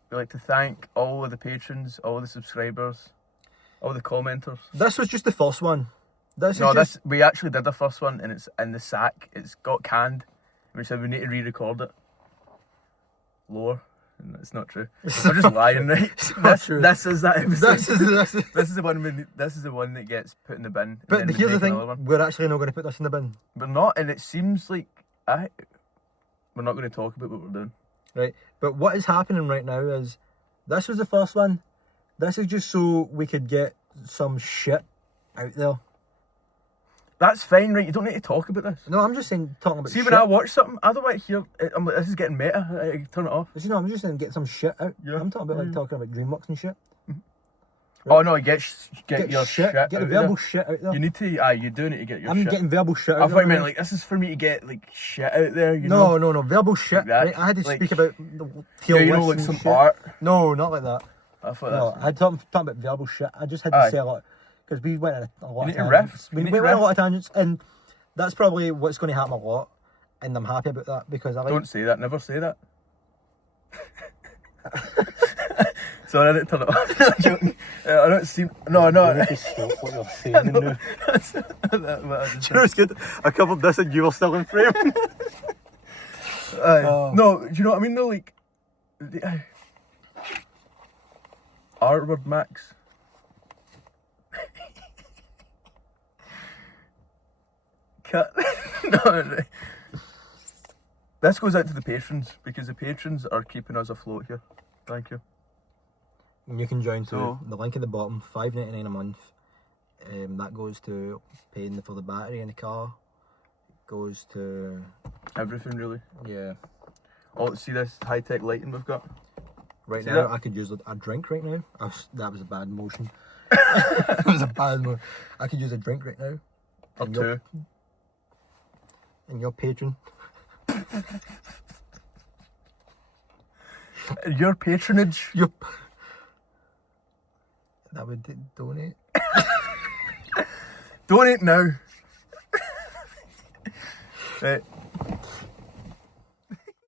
we like to thank all of the patrons, all the subscribers, all the commenters. This was just the first one. We actually did the first one and it's in the sack. It's got canned. We said we need to re-record it. Lower. And it's not true. We're just lying, right? This is that episode. This is the one. This is the one that gets put in the bin. But here's the thing: we're actually not going to put this in the bin. We're not, and it seems like we're not going to talk about what we're doing. Right. But what is happening right now is this was the first one. This is just so we could get some shit out there. That's fine, right? You don't need to talk about this. No, I'm just saying talking about. See, shit. when I watch something, I don't want to hear. I'm like, this is getting meta. I turn it off. You know, I'm just saying get some shit out. Yeah. I'm talking about like talking about DreamWorks and shit. Oh no, get your shit. Get the out verbal there. shit out there. You need to. You do need to get your I'm shit. getting verbal shit out I there. thought you meant like this is for me to get like shit out there. You know? No, verbal shit. Like that, right? I had to like- speak about the Yeah, you know, lists like and some shit. art. No, not like that. I thought No, that's. I had talking about verbal shit. I just had to say a lot because we went on a lot You of need to tangents. riff. We You need went to on a riff. lot of tangents, and that's probably what's going to happen a lot. And I'm happy about that because I like. Don't say that. Never say that. Sorry, I didn't turn it off. I'm joking. I don't seem. No. You need to stop what you're saying. No. now. That's what I just Do you know what's good? I covered this and you were still in frame. No, do you know what I mean though? Like, R-word Max. Cut. No. This goes out to the patrons because the patrons are keeping us afloat here. Thank you. And you can join to So- the link at the bottom, $5.99 a month. That goes to paying for the battery in the car. Goes to Everything really. yeah. Oh, see this high tech lighting we've got. Right See now, that? I could use a drink right now. That was a bad motion. That was a bad motion. I could use a drink right now. Or And two. your- And your patron. Your patronage. Your. That would donate. Donate now. Right.